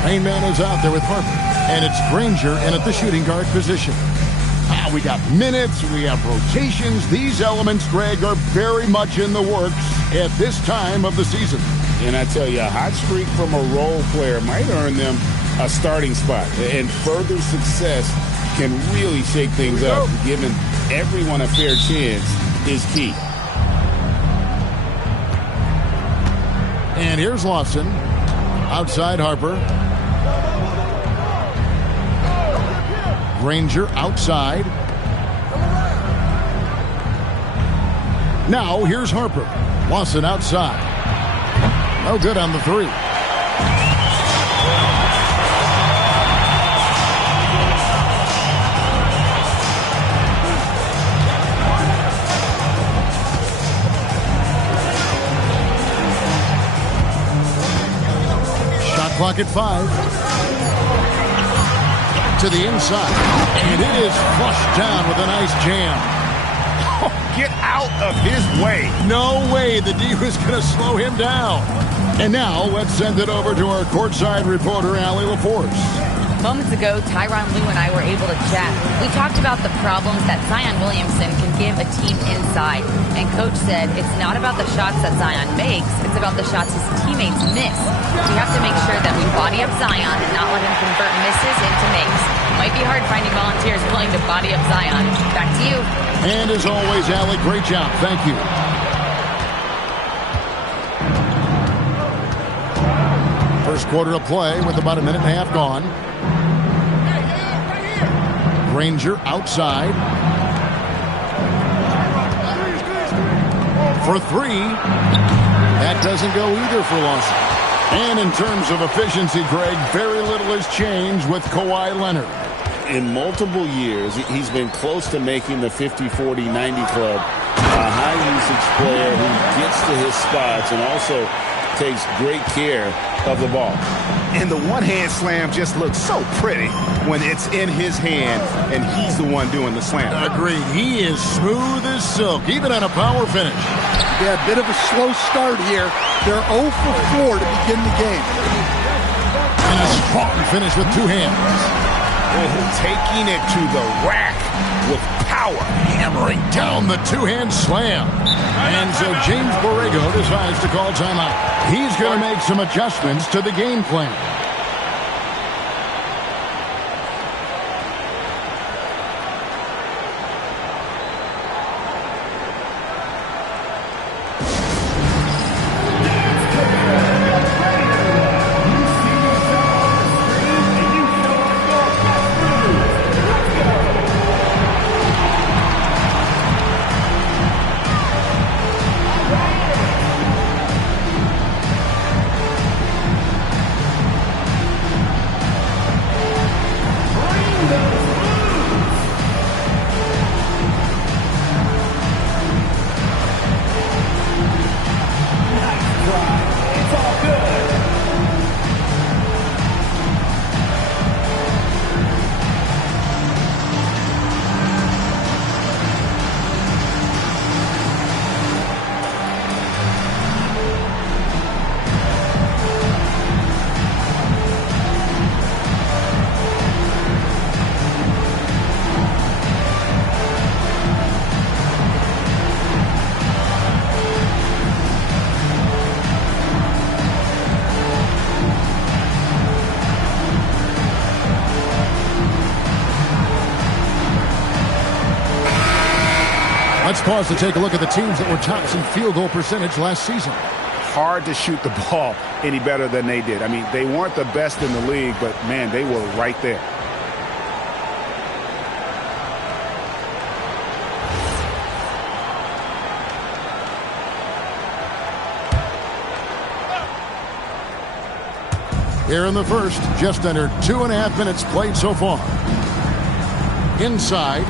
Main man is out there with Harper. And it's Granger in at the shooting guard position. We got minutes, we have rotations. These elements, Greg, are very much in the works at this time of the season. And I tell you, a hot streak from a role player might earn them a starting spot. And further success can really shake things up. Giving everyone a fair chance is key. And here's Lawson. Outside Harper. Granger outside. Now here's Harper. Lawson outside. No good on the three. Clock at 5. To the inside. And it is flushed down with a nice jam. Oh, get out of his way. No way the D was going to slow him down. And now let's send it over to our courtside reporter, Allie LaForce. Moments ago, Tyronn Lue and I were able to chat. We talked about the problems that Zion Williamson can give a team inside. And Coach said it's not about the shots that Zion makes, it's about the shots his teammates miss. We have to make sure that we body up Zion and not let him convert misses into makes. Might be hard finding volunteers willing to body up Zion. Back to you. And as always, Allie, great job. Thank you. First quarter of play with about a minute and a half gone. Granger outside. For three. That doesn't go either for Lawson. And in terms of efficiency, Greg, very little has changed with Kawhi Leonard. In multiple years, he's been close to making the 50-40-90 club. A high-usage player who gets to his spots and also takes great care of the ball. And the one-hand slam just looks so pretty when it's in his hand and he's the one doing the slam. Agreed. He is smooth as silk, even on a power finish. Yeah, a bit of a slow start here. They're 0 for 4 to begin the game. And a strong finish with two hands. Taking it to the rack with power. Hammering down the two-hand slam. And so James Borrego decides to call timeout. He's going to make some adjustments to the game plan. Let's pause to take a look at the teams that were tops in field goal percentage last season. Hard to shoot the ball any better than they did. I mean, they weren't the best in the league, but, man, they were right there. Here in the first, just under 2.5 minutes played so far. Inside.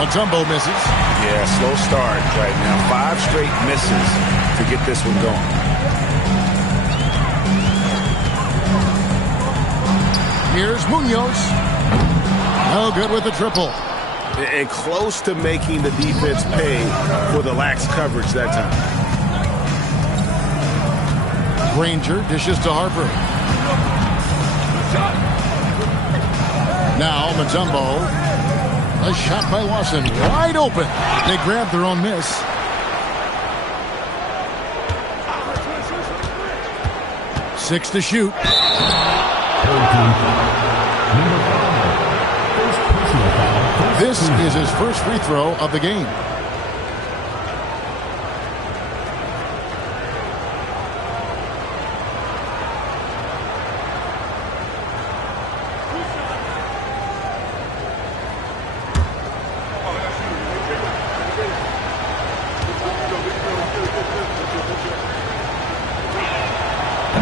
Mutombo misses. Yeah, slow start right now. 5 straight misses to get this one going. Here's Munoz. No good with the triple. And close to making the defense pay for the lax coverage that time. Granger dishes to Harper. Now Mutombo. A shot by Lawson. Wide open. They grab their own miss. Six to shoot. This is his first free throw of the game.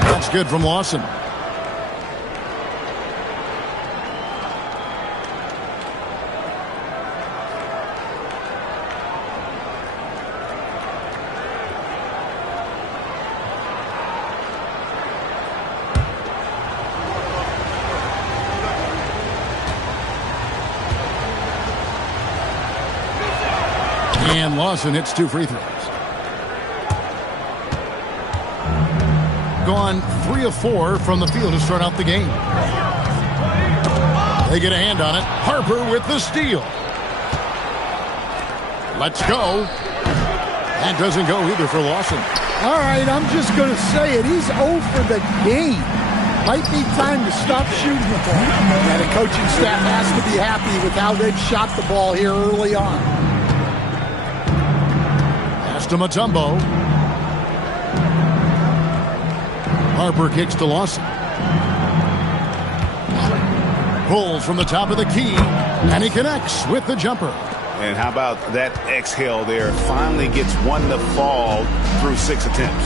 That's good from Lawson. And Lawson hits 2 free throws. Gone 3 of 4 from the field to start out the game. They get a hand on it. Harper with the steal. Let's go. That doesn't go either for Lawson. All right, I'm just going to say it. He's 0 for the game. Might be time to stop shooting the ball. And the coaching staff has to be happy with how they've shot the ball here early on. Pass to Mutombo. Harper kicks to Lawson. Pulls from the top of the key, and he connects with the jumper. And how about that exhale there? Finally gets one to fall through 6 attempts.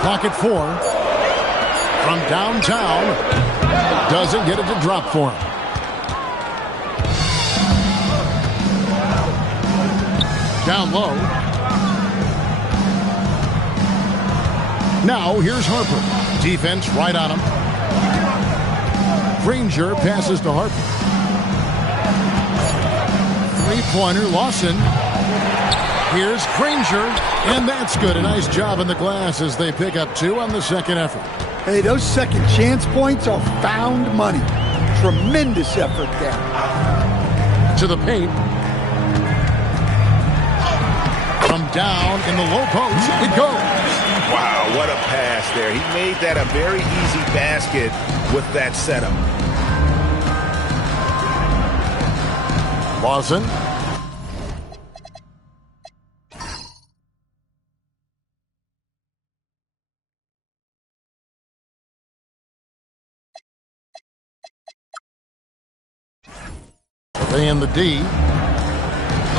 Clock at 4. From downtown. Doesn't get it to drop for him. Down low. Now here's Harper. Defense right on him. Granger passes to Harper. 3-pointer, Lawson. Here's Granger, and that's good. A nice job in the glass as they pick up 2 on the second effort. Hey, those second chance points are found money. Tremendous effort there. To the paint. From down in the low post, it goes. Wow, what a pass there. He made that a very easy basket with that setup. Lawson. They in the D.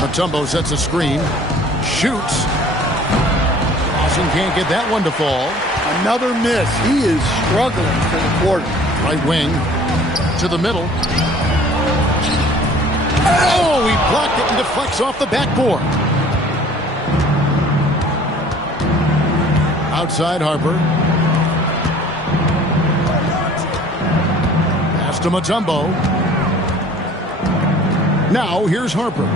Mutombo sets a screen. Shoots. Lawson can't get that one to fall. Another miss. He is struggling for the quarter. Right wing. To the middle. Oh, he blocked it and deflects off the backboard. Outside Harper. Pass to Mutombo. Now here's Harper.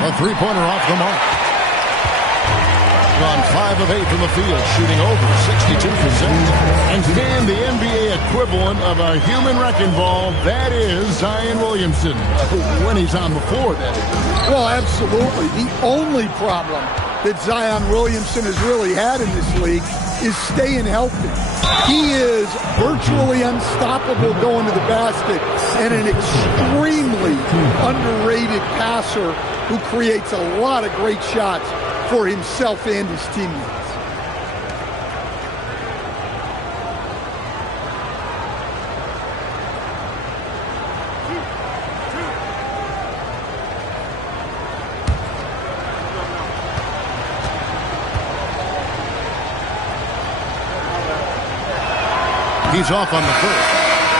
A 3-pointer off the mark. gone 5 of 8 from the field, shooting over 62%. And Stan, the NBA equivalent of a human wrecking ball, that is Zion Williamson. When he's on the floor, that is. Well, absolutely. The only problem that Zion Williamson has really had in this league is staying healthy. He is virtually unstoppable going to the basket and an extremely underrated passer who creates a lot of great shots for himself and his teammates. He's off on the first.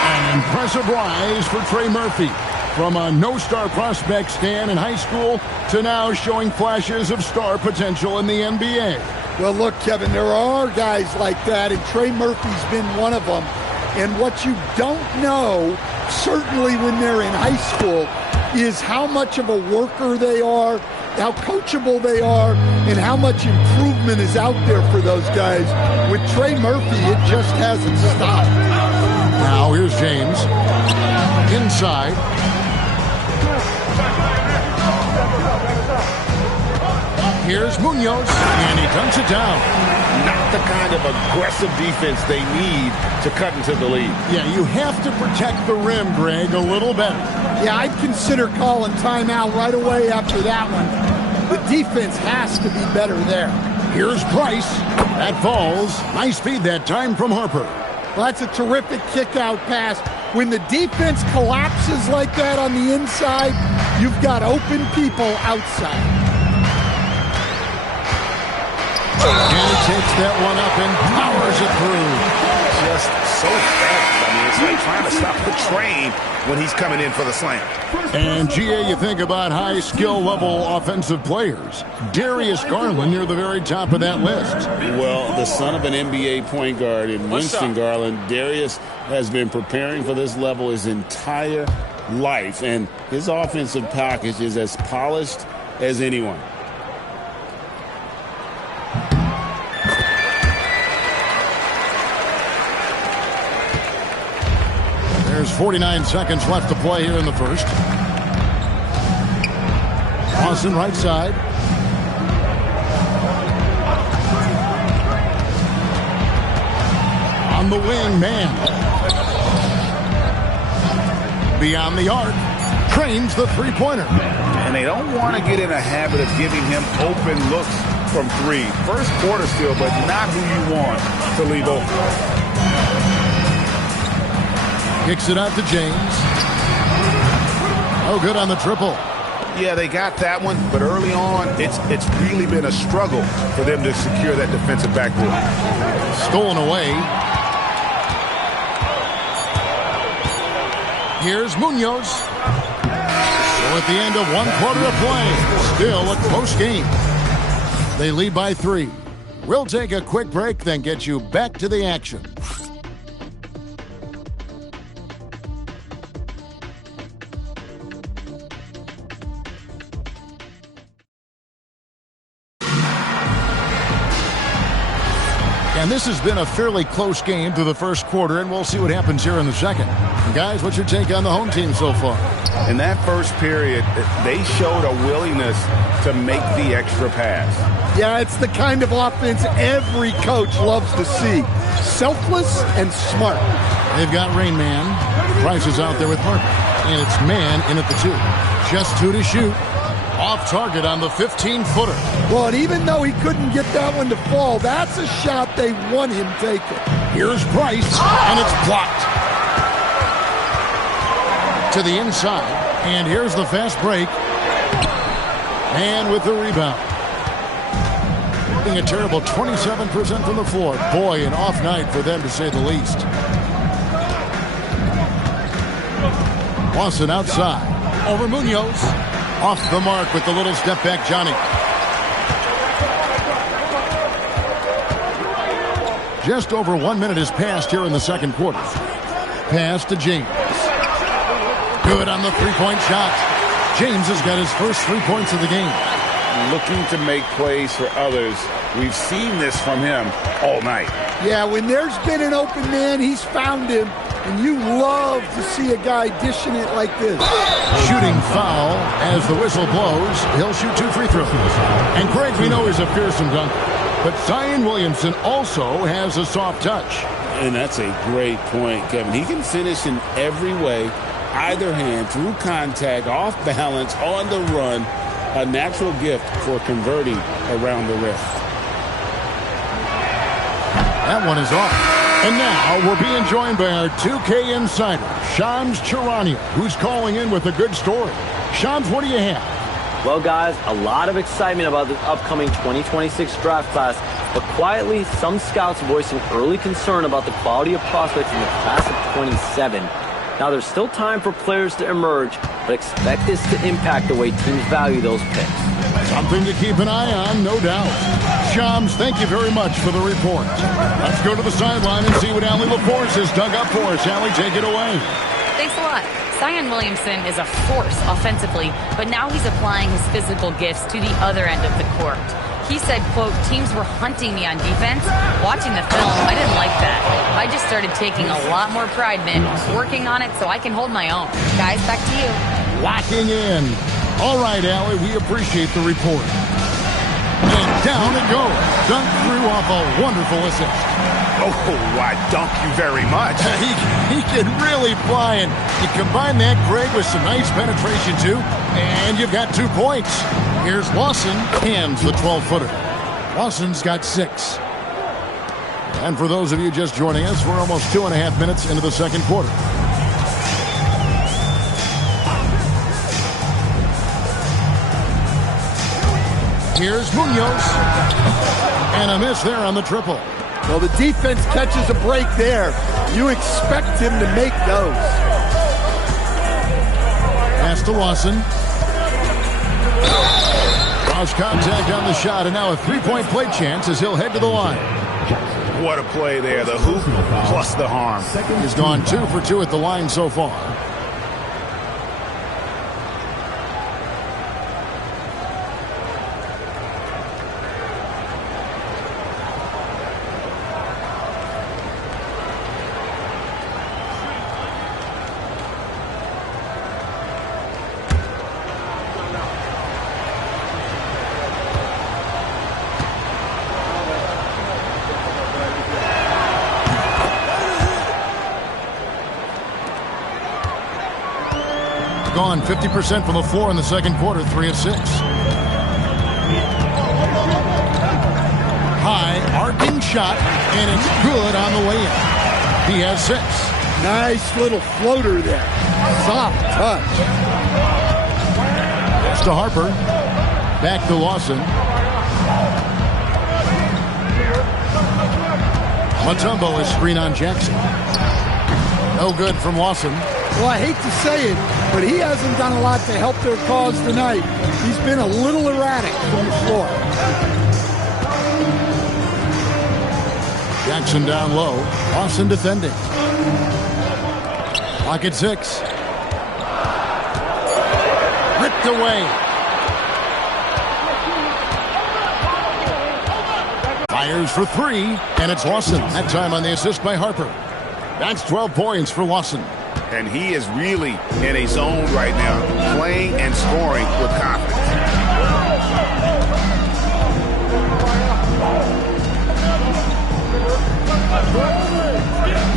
An impressive rise for Trey Murphy. From a no-star prospect Stan in high school to now showing flashes of star potential in the NBA. Well, look, Kevin, there are guys like that, and Trey Murphy's been one of them. And what you don't know, certainly when they're in high school, is how much of a worker they are, how coachable they are, and how much improvement is out there for those guys. With Trey Murphy, it just hasn't stopped. Now here's James. Inside. Here's Munoz, and he dunks it down. Not the kind of aggressive defense they need to cut into the lead. Yeah, you have to protect the rim, Greg, a little better. Yeah, I'd consider calling timeout right away after that one. The defense has to be better there. Here's Price. That falls. Nice feed that time from Harper. Well, that's a terrific kick-out pass. When the defense collapses like that on the inside, you've got open people outside. And he takes that one up and powers it through. Just so fast. I mean, it's like trying to stop the train when he's coming in for the slam. And, GA, you think about high skill level offensive players. Darius Garland near the very top of that list. Well, the son of an NBA point guard in Winston Garland, Darius has been preparing for this level his entire life. And his offensive package is as polished as anyone. There's 49 seconds left to play here in the first. Austin right side. On the wing, man. Beyond the arc. Trains the three-pointer. And they don't want to get in a habit of giving him open looks from three. First quarter still, but not who you want to leave open. Kicks it out to James. Oh, good on the triple. Yeah, they got that one, but early on, it's really been a struggle for them to secure that defensive backboard. Stolen away. Here's Munoz. So at the end of one quarter of play, still a close game. They lead by 3. We'll take a quick break, then get you back to the action. And this has been a fairly close game through the first quarter, and we'll see what happens here in the second. And guys, what's your take on the home team so far? In that first period, they showed a willingness to make the extra pass. Yeah, it's the kind of offense every coach loves to see. Selfless and smart. They've got Rain Man. Price is out there with Harper. And it's Man in at the 2. Just 2 to shoot. Off target on the 15-footer. Well, and even though he couldn't get that one to fall, that's a shot they want him taking. Here's Price, and it's blocked. To the inside, and here's the fast break. And with the rebound. Being a terrible 27% from the floor. Boy, an off night for them, to say the least. Lawson outside. Over Munoz. Off the mark with the little step back, Johnny. Just over 1 minute has passed here in the second quarter. Pass to James. Good on the three-point shot. James has got his first 3 points of the game. looking to make plays for others. We've seen this from him all night. Yeah, when there's been an open man, he's found him, and you love to see a guy dishing it like this. Shooting foul as the whistle blows. He'll shoot 2 free throws. And Craig, we know, is a fearsome dunker. But Zion Williamson also has a soft touch. And that's a great point, Kevin. He can finish in every way, either hand, through contact, off balance, on the run. A natural gift for converting around the rim. That one is off. And now we're being joined by our 2K insider, Shams Charania, who's calling in with a good story. Shams, what do you have? Well, guys, a lot of excitement about the upcoming 2026 draft class, but quietly, some scouts voicing early concern about the quality of prospects in the class of 27. Now, there's still time for players to emerge, but expect this to impact the way teams value those picks. Something to keep an eye on, no doubt. Shams, thank you very much for the report. Let's go to the sideline and see what Allie LaForce has dug up for us. Allie, take it away. Thanks a lot. Zion Williamson is a force offensively, but now he's applying his physical gifts to the other end of the court. He said, quote, teams were hunting me on defense. Watching the film, I didn't like that. I just started taking a lot more pride in it, working on it so I can hold my own. Guys, back to you. Locking in. All right, Allie, we appreciate the report. And down it goes. Dunk through off a wonderful assist. Oh, I dunk you very much. He can really fly, and you combine that, Greg, with some nice penetration, too, and you've got 2 points. Here's Lawson, hands the 12-footer. Lawson's got 6. And for those of you just joining us, we're almost 2.5 minutes into the second quarter. Here's Munoz. And a miss there on the triple. Well, the defense catches a break there. You expect him to make those. Pass to Lawson. Cross contact on the shot, and now a 3-point play chance as he'll head to the line. What a play there. The hoop plus the harm. He's gone 2 for 2 at the line so far. Gone 50% from the floor in the second quarter, 3 of 6. High, arcing shot, and it's good on the way in. He has 6. Nice little floater there. Soft touch. Pass to Harper. Back to Lawson. Mutombo is screen on Jackson. No good from Lawson. Well, I hate to say it, but he hasn't done a lot to help their cause tonight. He's been a little erratic from the floor. Jackson down low. Lawson defending. Clock at 6. Ripped away. Fires for 3, and it's Lawson. That time on the assist by Harper. That's 12 points for Lawson. And he is really in a zone right now, playing and scoring with confidence.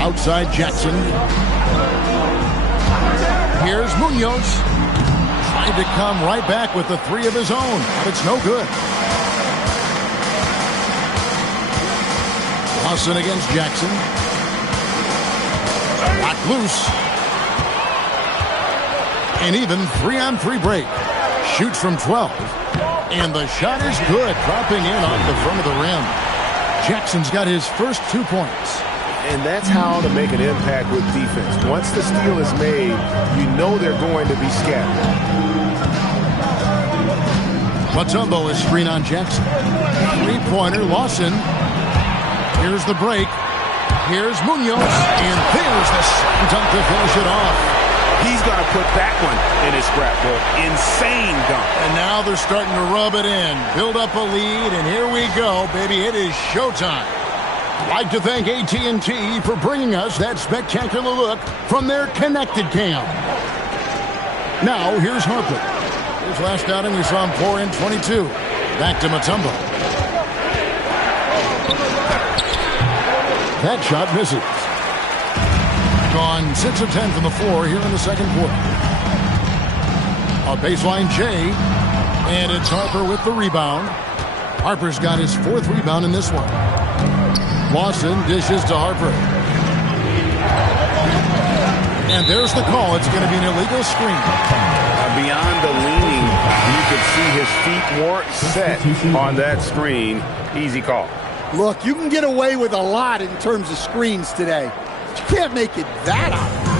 Outside Jackson. Here's Munoz. Tried to come right back with the 3 of his own, but it's no good. Lawson against Jackson. Locked loose. An even 3-on-3 break. Shoots from 12. And the shot is good, dropping in off the front of the rim. Jackson's got his first 2 points. And that's how to make an impact with defense. Once the steal is made, you know they're going to be scattered. Mutombo is screen on Jackson. 3-pointer, Lawson. Here's the break. Here's Munoz. And there's the slam dunk to finish it off. he's going to put that one in his scrapbook. Insane dunk. And now they're starting to rub it in, build up a lead, and here we go, baby. It is showtime. I'd like to thank AT&T for bringing us that spectacular look from their connected cam. Now, here's Harper. His last outing, we saw him pour in 22. Back to Mutombo. That shot misses. Gone 6 of 10 from the floor here in the second quarter. A baseline J, and it's Harper with the rebound. Harper's got his 4th rebound in this one. Lawson dishes to Harper. And there's the call. It's going to be an illegal screen. Beyond the leaning, you could see his feet weren't set on that screen. Easy call. Look, you can get away with a lot in terms of screens today. But you can't make it that obvious.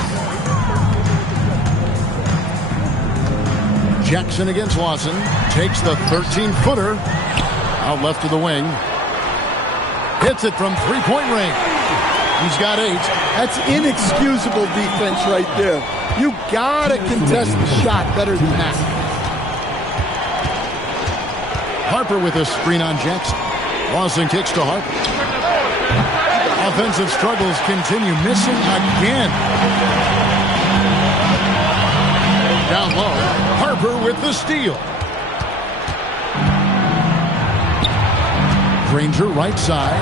Jackson against Lawson. Takes the 13-footer. Out left to the wing. Hits it from three-point range. He's got 8. That's inexcusable defense right there. You gotta contest the shot better than that. Harper with a screen on Jackson. Lawson kicks to Harper. Offensive struggles continue. Missing again. Down low. Harper with the steal. Granger right side.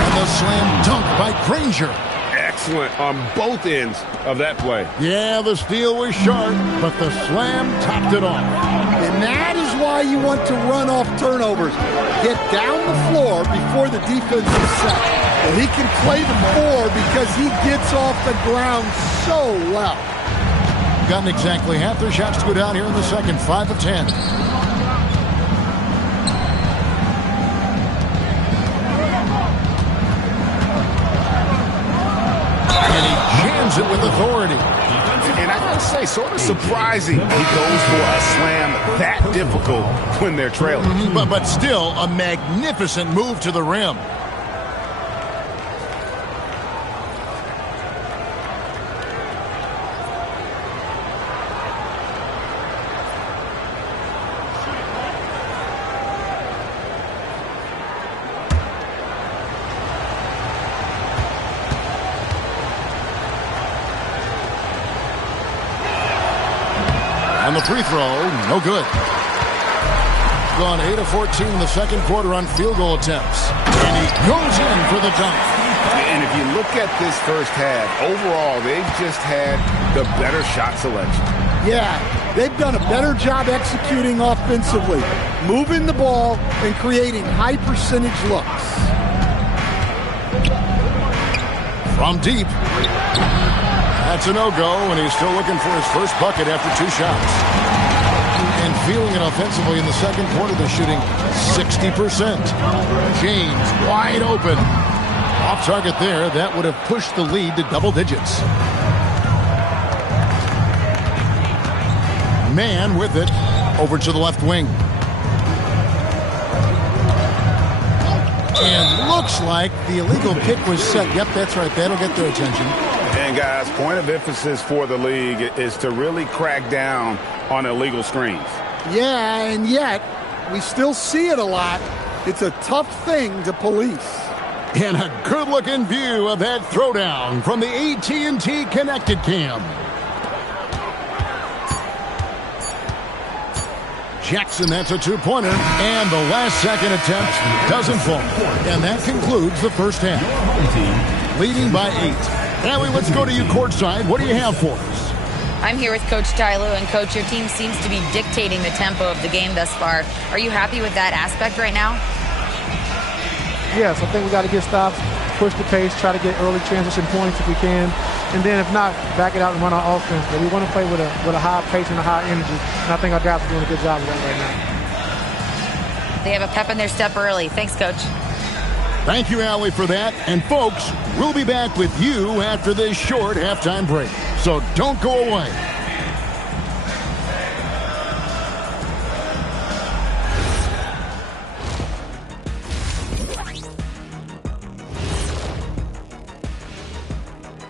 And the slam dunk by Granger. Excellent on both ends of that play. Yeah, the steal was sharp, but the slam topped it off. And that is why you want to run off turnovers. Get down the floor before the defense is set. And he can play the 4 because he gets off the ground so well. Gotten exactly half their shots to go down here in the second. 5 of 10. And he jams it with authority. And I gotta say, sort of surprising he goes for a slam that difficult when they're trailing. But still a magnificent move to the rim. On the free throw, no good. Gone 8 of 14 in the second quarter on field goal attempts. And he goes in for the dunk. And if you look at this first half, overall, they've just had the better shot selection. Yeah, they've done a better job executing offensively, moving the ball and creating high percentage looks. From deep. That's a no-go, and he's still looking for his first bucket after 2 shots. And feeling it offensively in the second quarter, they're shooting 60%. James wide open. Off target there. That would have pushed the lead to double digits. Man with it over to the left wing. And looks like the illegal kick was set. Yep, that's right. That'll get their attention. And guys, point of emphasis for the league is to really crack down on illegal screens. Yeah, and yet we still see it a lot. It's a tough thing to police. And a good-looking view of that throwdown from the AT&T Connected Cam. Jackson, that's a 2-pointer. And the last second attempt doesn't fall. And that concludes the first half. Leading by 8. Allie, let's go to you courtside. What do you have for us? I'm here with Coach Ty Lue, and Coach, your team seems to be dictating the tempo of the game thus far. Are you happy with that aspect right now? Yes, I think we got to get stops, push the pace, try to get early transition points if we can, and then if not, back it out and run our offense. But we want to play with a high pace and a high energy, and I think our guys are doing a good job of that right now. They have a pep in their step early. Thanks, Coach. Thank you, Allie, for that. And, folks, we'll be back with you after this short halftime break. So don't go away.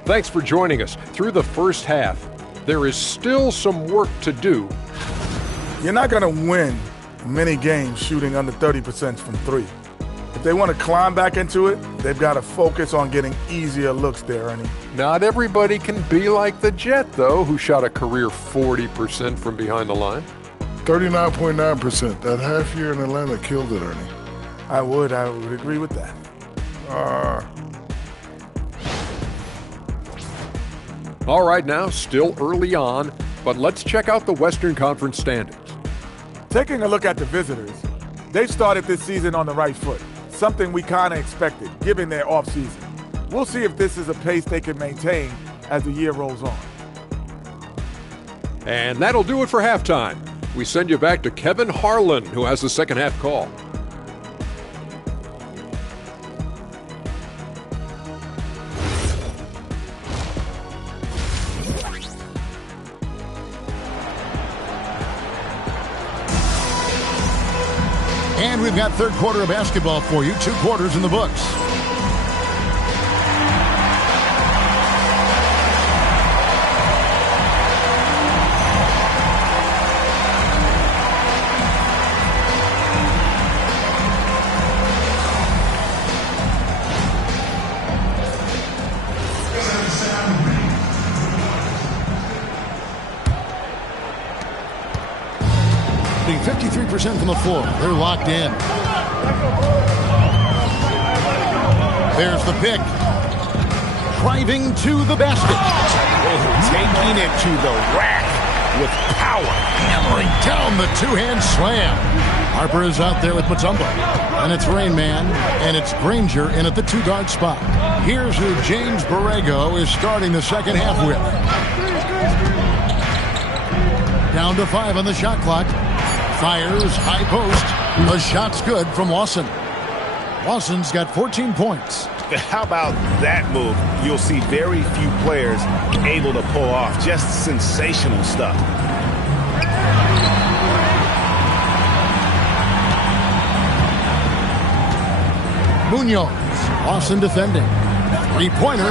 Thanks for joining us. Through the first half, there is still some work to do. You're not going to win many games shooting under 30% from three. If they want to climb back into it, they've got to focus on getting easier looks there, Ernie. Not everybody can be like the Jet, though, who shot a career 40% from behind the line. 39.9%. That half year in Atlanta killed it, Ernie. I would agree with that. All right, now, still early on, but let's check out the Western Conference standings. Taking a look at the visitors, they've started this season on the right foot, something we kind of expected, given their offseason. We'll see if this is a pace they can maintain as the year rolls on. And that'll do it for halftime. We send you back to Kevin Harlan, who has the second half call. And we've got third quarter of basketball for you. 2 quarters in the books. Being 53% from the floor. They're locked in. There's the pick. Driving to the basket. Taking it to the rack with power. Hammering down the two-hand slam. Harper is out there with Mutombo. And it's Rain Man. And it's Granger in at the 2-guard spot. Here's who James Borrego is starting the second half with. Down to 5 on the shot clock. Fires, high post. The shot's good from Lawson. Lawson's got 14 points. How about that move? You'll see very few players able to pull off. Just sensational stuff. Munoz. Lawson defending. 3-pointer.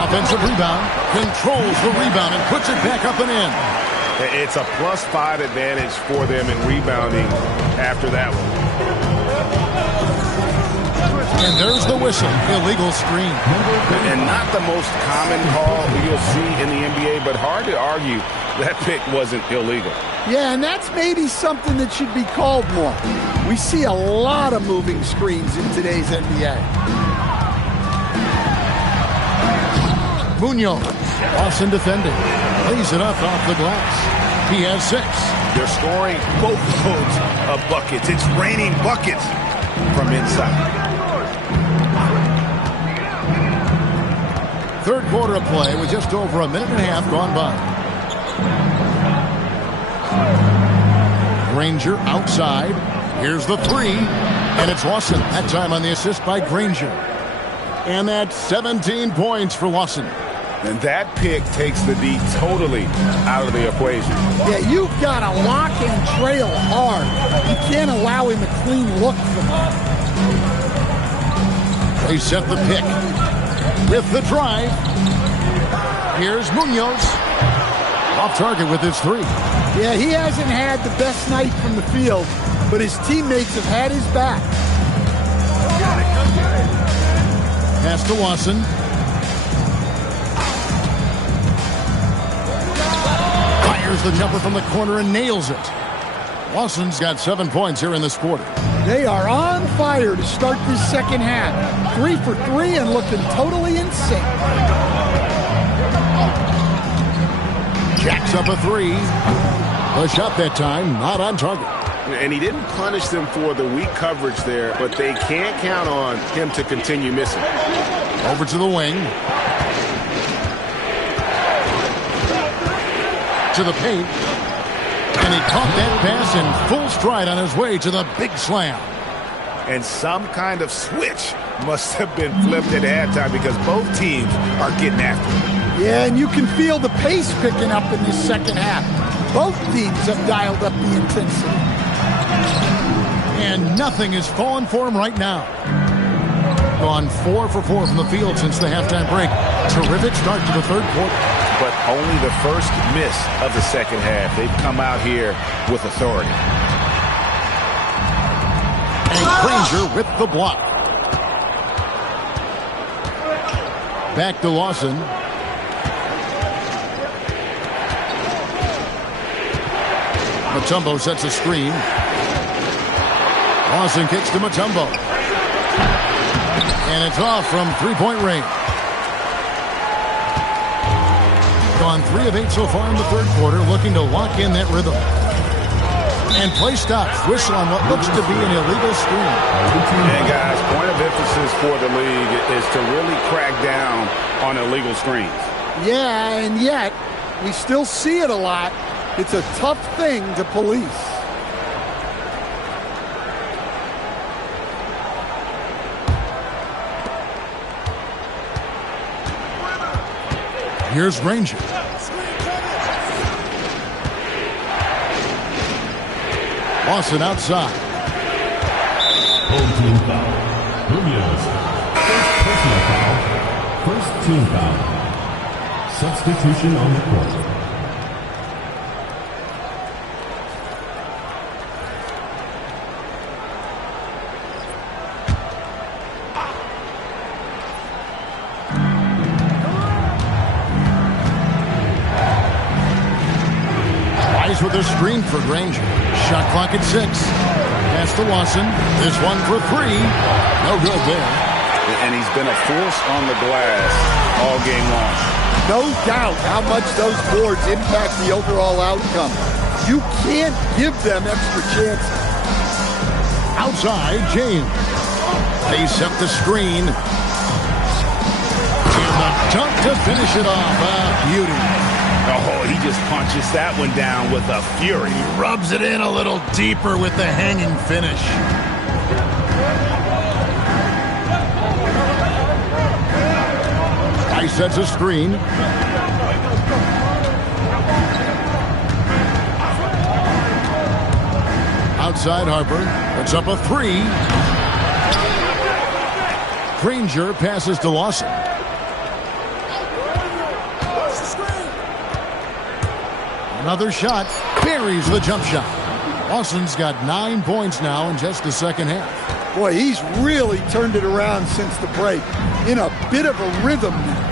Offensive rebound. Controls the rebound and puts it back up and in. It's a +5 advantage for them in rebounding after that one. And there's the whistle. Illegal screen. And not the most common call you'll see in the NBA, but hard to argue that pick wasn't illegal. Yeah, and that's maybe something that should be called more. We see a lot of moving screens in today's NBA. Munoz. Lawson defending. Lays it up off the glass. He has 6. They're scoring boatloads of buckets. It's raining buckets from inside. Third quarter of play with just over a minute and a half gone by. Granger outside. Here's the 3. And it's Lawson. That time on the assist by Granger. And that's 17 points for Lawson. And that pick takes the D totally out of the equation. Yeah, you've got to lock and trail hard. You can't allow him a clean look from him. They set the pick with the drive. Here's Munoz. Off target with his 3. Yeah, he hasn't had the best night from the field, but his teammates have had his back. Pass to Lawson. Fires the jumper from the corner and nails it. Lawson's got 7 points here in this quarter. They are on fire to start this second half. 3 for 3 and looking totally in sync. Jacks up a 3. The shot that time, not on target. And he didn't punish them for the weak coverage there, but they can't count on him to continue missing. Over to the wing. To the paint. And he caught that pass in full stride on his way to the big slam. And some kind of switch must have been flipped at halftime because both teams are getting after it. Yeah, and you can feel the pace picking up in this second half. Both teams have dialed up the intensity. And nothing is falling for him right now. Gone 4 for 4 from the field since the halftime break. Terrific start to the third quarter. But only the first miss of the second half. They've come out here with authority. And Granger with the block. Back to Lawson. Mutombo sets a screen. Lawson kicks to Mutombo. And it's off from three-point range. Gone 3 of 8 so far in the third quarter, looking to lock in that rhythm. And play stops. Whistle on what looks to be an illegal screen. And guys, point of emphasis for the league is to really crack down on illegal screens. Yeah, and yet we still see it a lot. It's a tough thing to police. Here's Granger. Lawson outside. Home team foul. Bermudez. First personal foul. First team foul. Substitution on the court. With a screen for Granger. Shot clock at 6. Pass to Lawson. This one for 3. No good there. And he's been a force on the glass all game long. No doubt how much those boards impact the overall outcome. You can't give them extra chances. Outside, James. They set the screen. And the dunk to finish it off. Beauty. Oh, he just punches that one down with a fury. He rubs it in a little deeper with the hanging finish. He sets a screen. Outside Harper. Puts up a 3. Granger passes to Lawson. Another shot, buries the jump shot. Lawson's got 9 points now in just the second half. Boy, he's really turned it around since the break. In a bit of a rhythm now.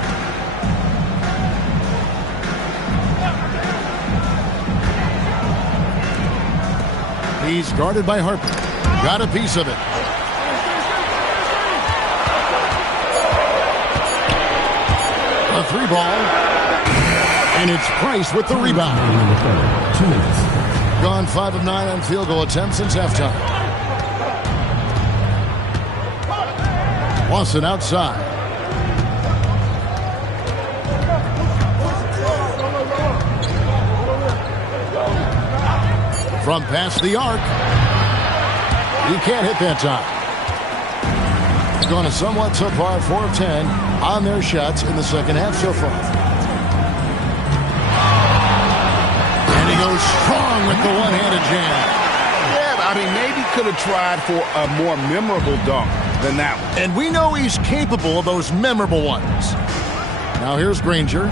He's guarded by Harper. Got a piece of it. A 3-ball. And it's Price with the rebound. Gone 5 of 9 on field goal attempts since halftime. Lawson outside. From past the arc. He can't hit that time. Gone a somewhat subpar 4 of 10 on their shots in the second half so far. Goes strong with the one-handed jam. Yeah, I mean, maybe could have tried for a more memorable dunk than that one. And we know he's capable of those memorable ones. Now here's Granger.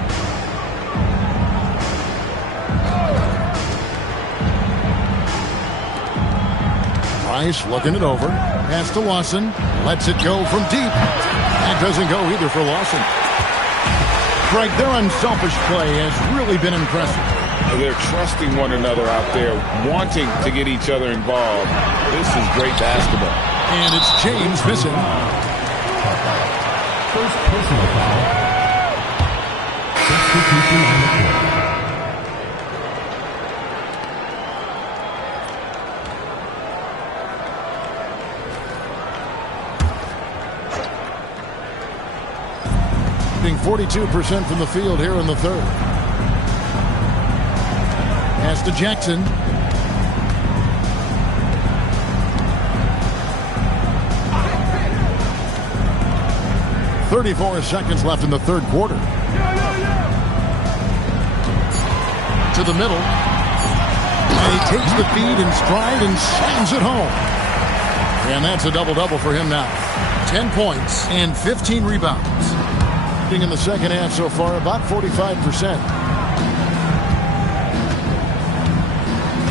Price looking it over. Pass to Lawson. Lets it go from deep. That doesn't go either for Lawson. Greg, their unselfish play has really been impressive. They're trusting one another out there, wanting to get each other involved. This is great basketball. And it's James missing. First personal foul. Substitution on the court. Shooting 42% from the field here in the third. Pass to Jackson. "34 seconds left in the third quarter. To the middle. And he takes the feed in stride and slams it home. And that's a double-double for him now. 10 points and 15 rebounds. In the second half so far, about 45%.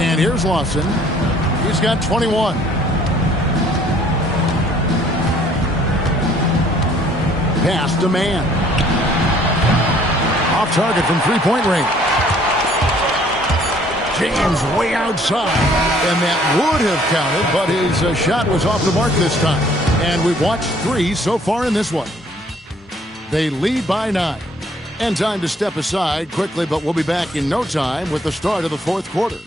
And here's Lawson. He's got 21. Pass to Man. Off target from three-point range. James way outside. And that would have counted, but his shot was off the mark this time. And we've watched 3 so far in this one. They lead by 9. And time to step aside quickly, but we'll be back in no time with the start of the fourth quarter.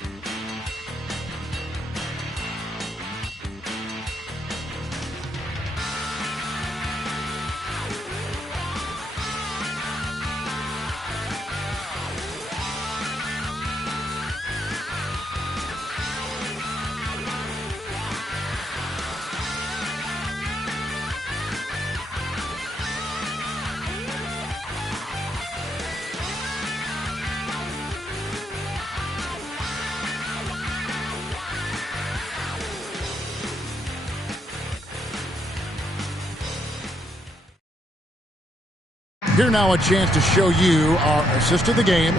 Here now a chance to show you our assist of the game,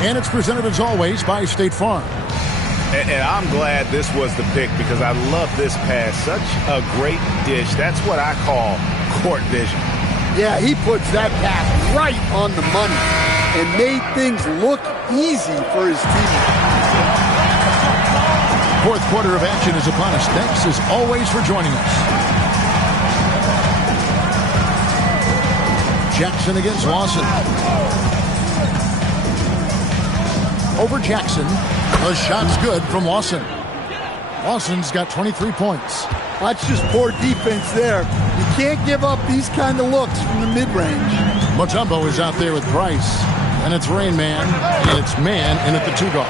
and it's presented as always by State Farm. And I'm glad this was the pick because I love this pass. Such a great dish. That's what I call court vision. Yeah, he puts that pass right on the money and made things look easy for his team. Fourth quarter of action is upon us. Thanks as always for joining us. Jackson against Lawson. Over Jackson. The shot's good from Lawson. Lawson's got 23 points. That's just poor defense there. You can't give up these kind of looks from the mid-range. Mutombo is out there with Price. And it's Rain Man. And it's Man in at the 2-guard.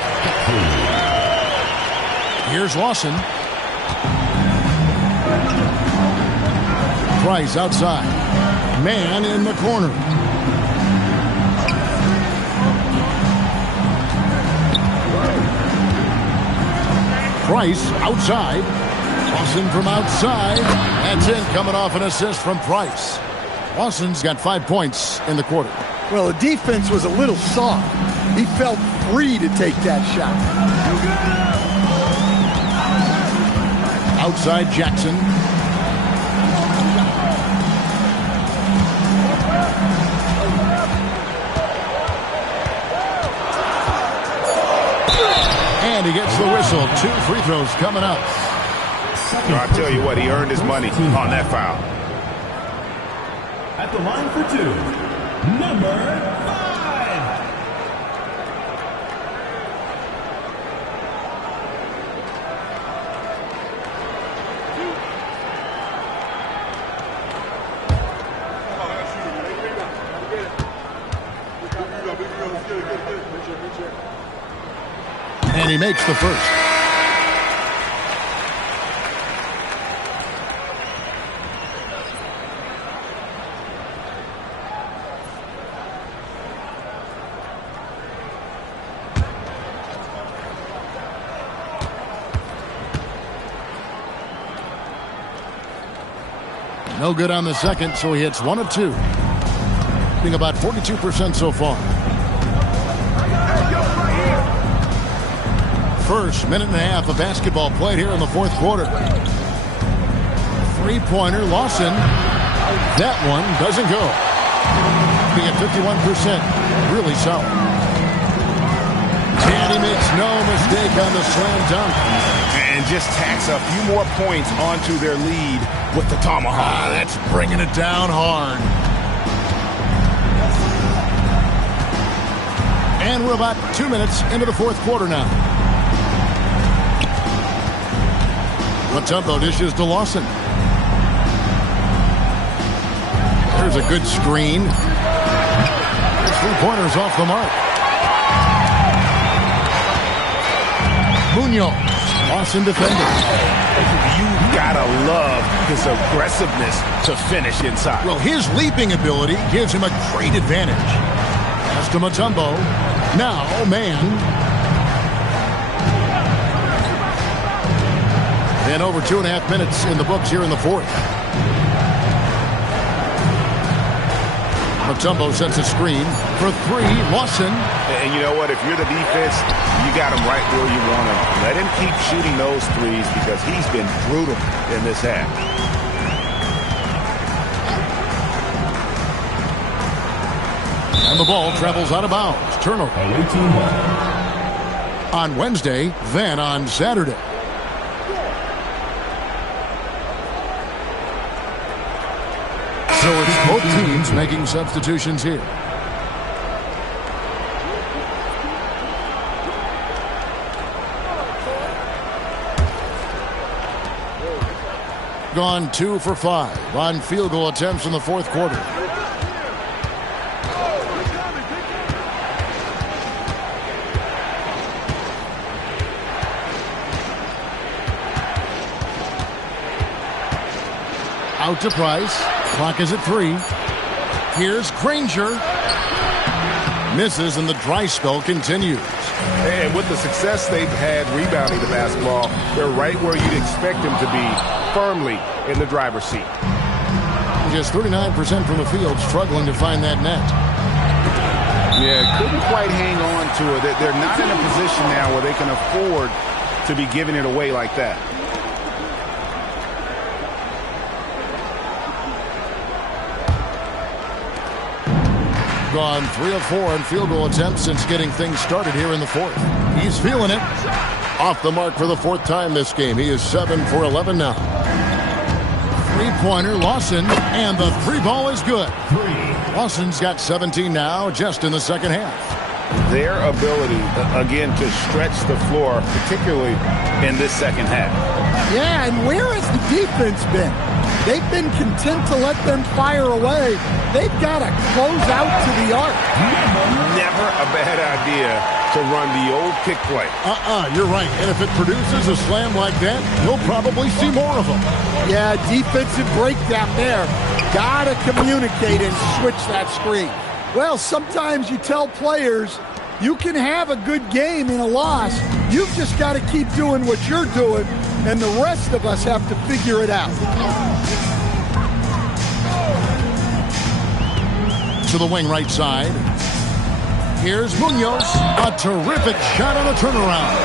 Here's Lawson. Price outside. Man in the corner. Price outside. Lawson from outside. That's in, coming off an assist from Price. Lawson's got 5 points in the quarter. Well, the defense was a little soft. He felt free to take that shot. Outside Jackson. And he gets the whistle. 2 free throws coming up. I'll tell you what, he earned his money on that foul. At the line for 2, number 5. And he makes the first. No good on the second, so he hits 1 of 2. Being about 42% so far. First minute and a half of basketball played here in the fourth quarter. Three-pointer, Lawson. That one doesn't go. Being at 51%, really solid. And he makes no mistake on the slam dunk. And just tacks a few more points onto their lead with the tomahawk. That's bringing it down hard. And we're about 2 minutes into the fourth quarter now. Mutombo dishes to Lawson. There's a good screen. Three-pointers off the mark. Munoz. Lawson defending. You gotta love his aggressiveness to finish inside. Well, his leaping ability gives him a great advantage. Pass to Mutombo. Now, Man. And over 2.5 minutes in the books here in the fourth. Mutombo sets a screen for three. Lawson. And you know what? If you're the defense, you got him right where you want him. Let him keep shooting those threes because he's been brutal in this half. And the ball travels out of bounds. Turnover. On Wednesday, then on Saturday. So it's both teams making substitutions here. Gone 2 for 5 on field goal attempts in the fourth quarter. Out to Price. Clock is at 3. Here's Granger. Misses and the dry spell continues. And with the success they've had rebounding the basketball, they're right where you'd expect them to be, firmly in the driver's seat. Just 39% from the field, struggling to find that net. Yeah, couldn't quite hang on to it. They're not in a position now where they can afford to be giving it away like that. Gone 3 of 4 on field goal attempts since getting things started here in the fourth. He's feeling it. Off the mark for the fourth time this game. He is 7 for 11 now. Three-pointer, Lawson, and the three ball is good. Lawson's got 17 now, just in the second half. Their ability, again, to stretch the floor, particularly in this second half. Yeah, and where has the defense been? They've been content to let them fire away. They've got to close out to the arc. Never a bad idea to run the old kick play. You're right. And if it produces a slam like that, you'll probably see more of them. Yeah, defensive breakdown there. Got to communicate and switch that screen. Well, sometimes you tell players you can have a good game in a loss. You've just got to keep doing what you're doing, and the rest of us have to figure it out. To the wing right side. Here's Munoz. A terrific shot on a turnaround.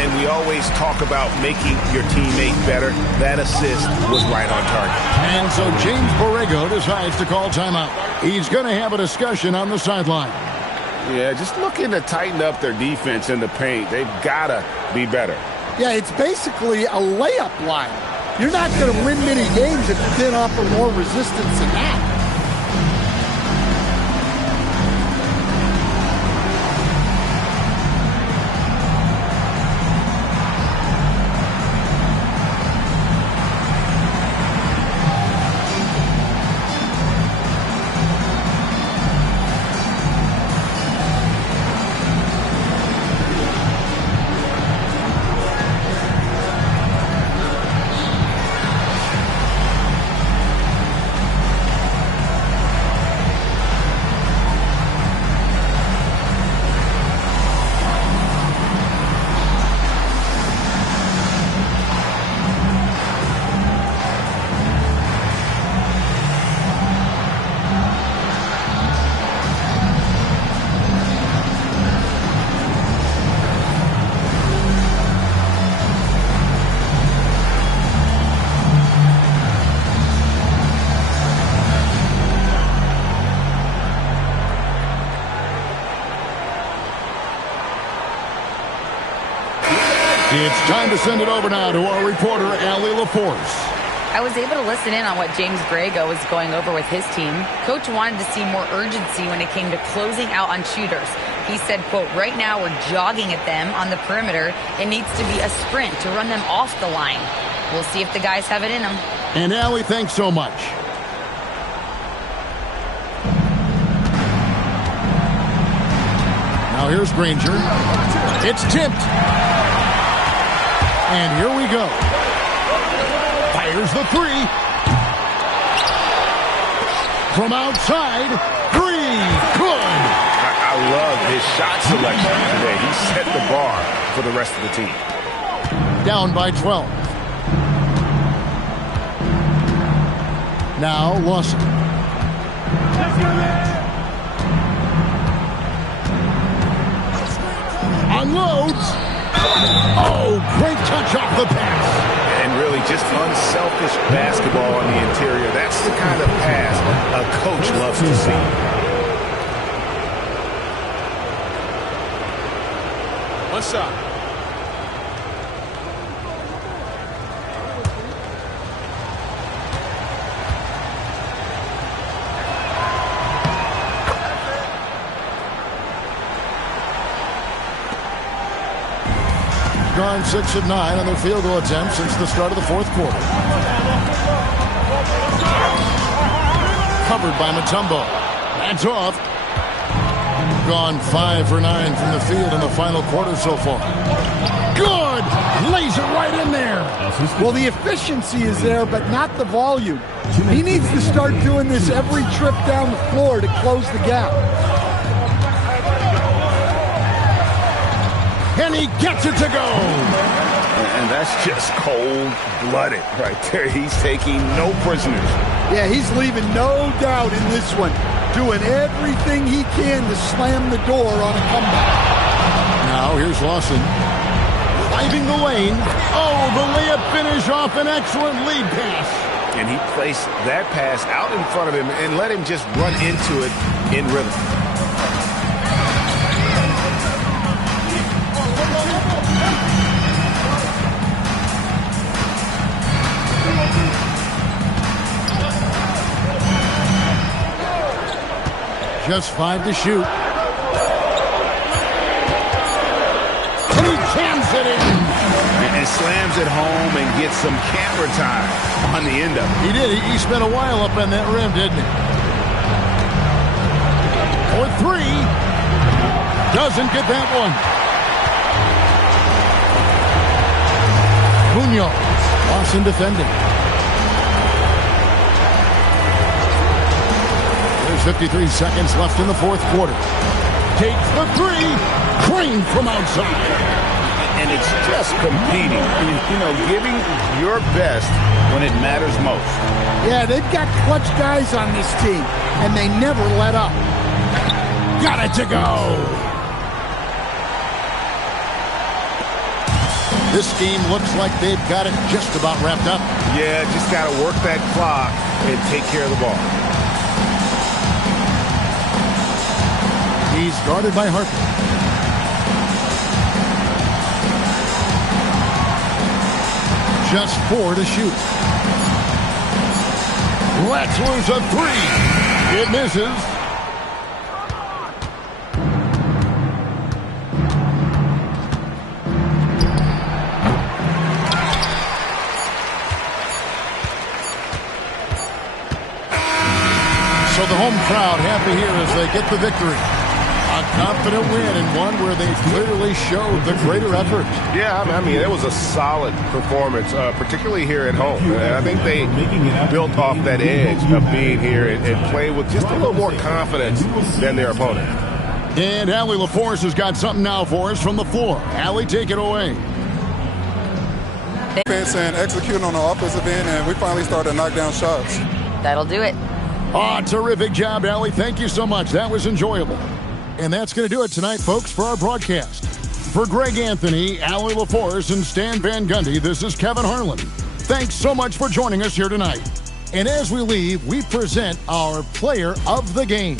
And we always talk about making your teammate better. That assist was right on target. And so James Borrego decides to call timeout. He's going to have a discussion on the sideline. Yeah, just looking to tighten up their defense in the paint. They've got to be better. Yeah, it's basically a layup line. You're not going to win many games if you can't offer more resistance than that. It's time to send it over now to our reporter, Allie LaForce. I was able to listen in on what James Borrego was going over with his team. Coach wanted to see more urgency when it came to closing out on shooters. He said, quote, right now we're jogging at them on the perimeter. It needs to be a sprint to run them off the line. We'll see if the guys have it in them. And Allie, thanks so much. Now here's Granger. It's tipped. And here we go. Fires the three. From outside, three. Good. I love his shot selection today. He set the bar for the rest of the team. Down by 12. Now Lawson. Unloads. Oh, great touch off the pass. And really just unselfish basketball on the interior. That's the kind of pass a coach loves to see. What's up? Gone 6 of 9 on their field goal attempts since the start of the fourth quarter. Covered by Mutombo. That's off. Gone 5 for 9 from the field in the final quarter so far. Good! Lays it right in there. Well, the efficiency is there, but not the volume. He needs to start doing this every trip down the floor to close the gap. And he gets it to go. And that's just cold-blooded right there. He's taking no prisoners. Yeah, he's leaving no doubt in this one. Doing everything he can to slam the door on a comeback. Now here's Lawson. Driving the lane. Oh, the layup finish off an excellent lead pass. And he placed that pass out in front of him and let him just run into it in rhythm. Just 5 to shoot. And he jams it in. And slams it home and gets some camera time on the end of it. He did. He spent a while up on that rim, didn't he? For 3. Doesn't get that one. Munoz. Lawson defending. 53 seconds left in the fourth quarter. Takes the 3. Crane from outside. And it's just competing. You know, giving your best when it matters most. Yeah, they've got clutch guys on this team, and they never let up. Got it to go. This game looks like they've got it just about wrapped up. Yeah, just got to work that clock and take care of the ball. He's guarded by Harper. Just 4 to shoot. Let's lose a 3. It misses. So the home crowd happy here as they get the victory. A confident win and one where they clearly showed the greater effort. Yeah, I mean, it was a solid performance, particularly here at home. And I think they built off that edge of being here and played with just a little more confidence than their opponent. And Allie LaForce has got something now for us from the floor. Allie, take it away. Defense and executing on the offensive end, and we finally started to knock down shots. That'll do it. Oh, terrific job, Allie. Thank you so much. That was enjoyable. And that's going to do it tonight, folks, for our broadcast. For Greg Anthony, Allie LaForce, and Stan Van Gundy, this is Kevin Harlan. Thanks so much for joining us here tonight. And as we leave, we present our player of the game.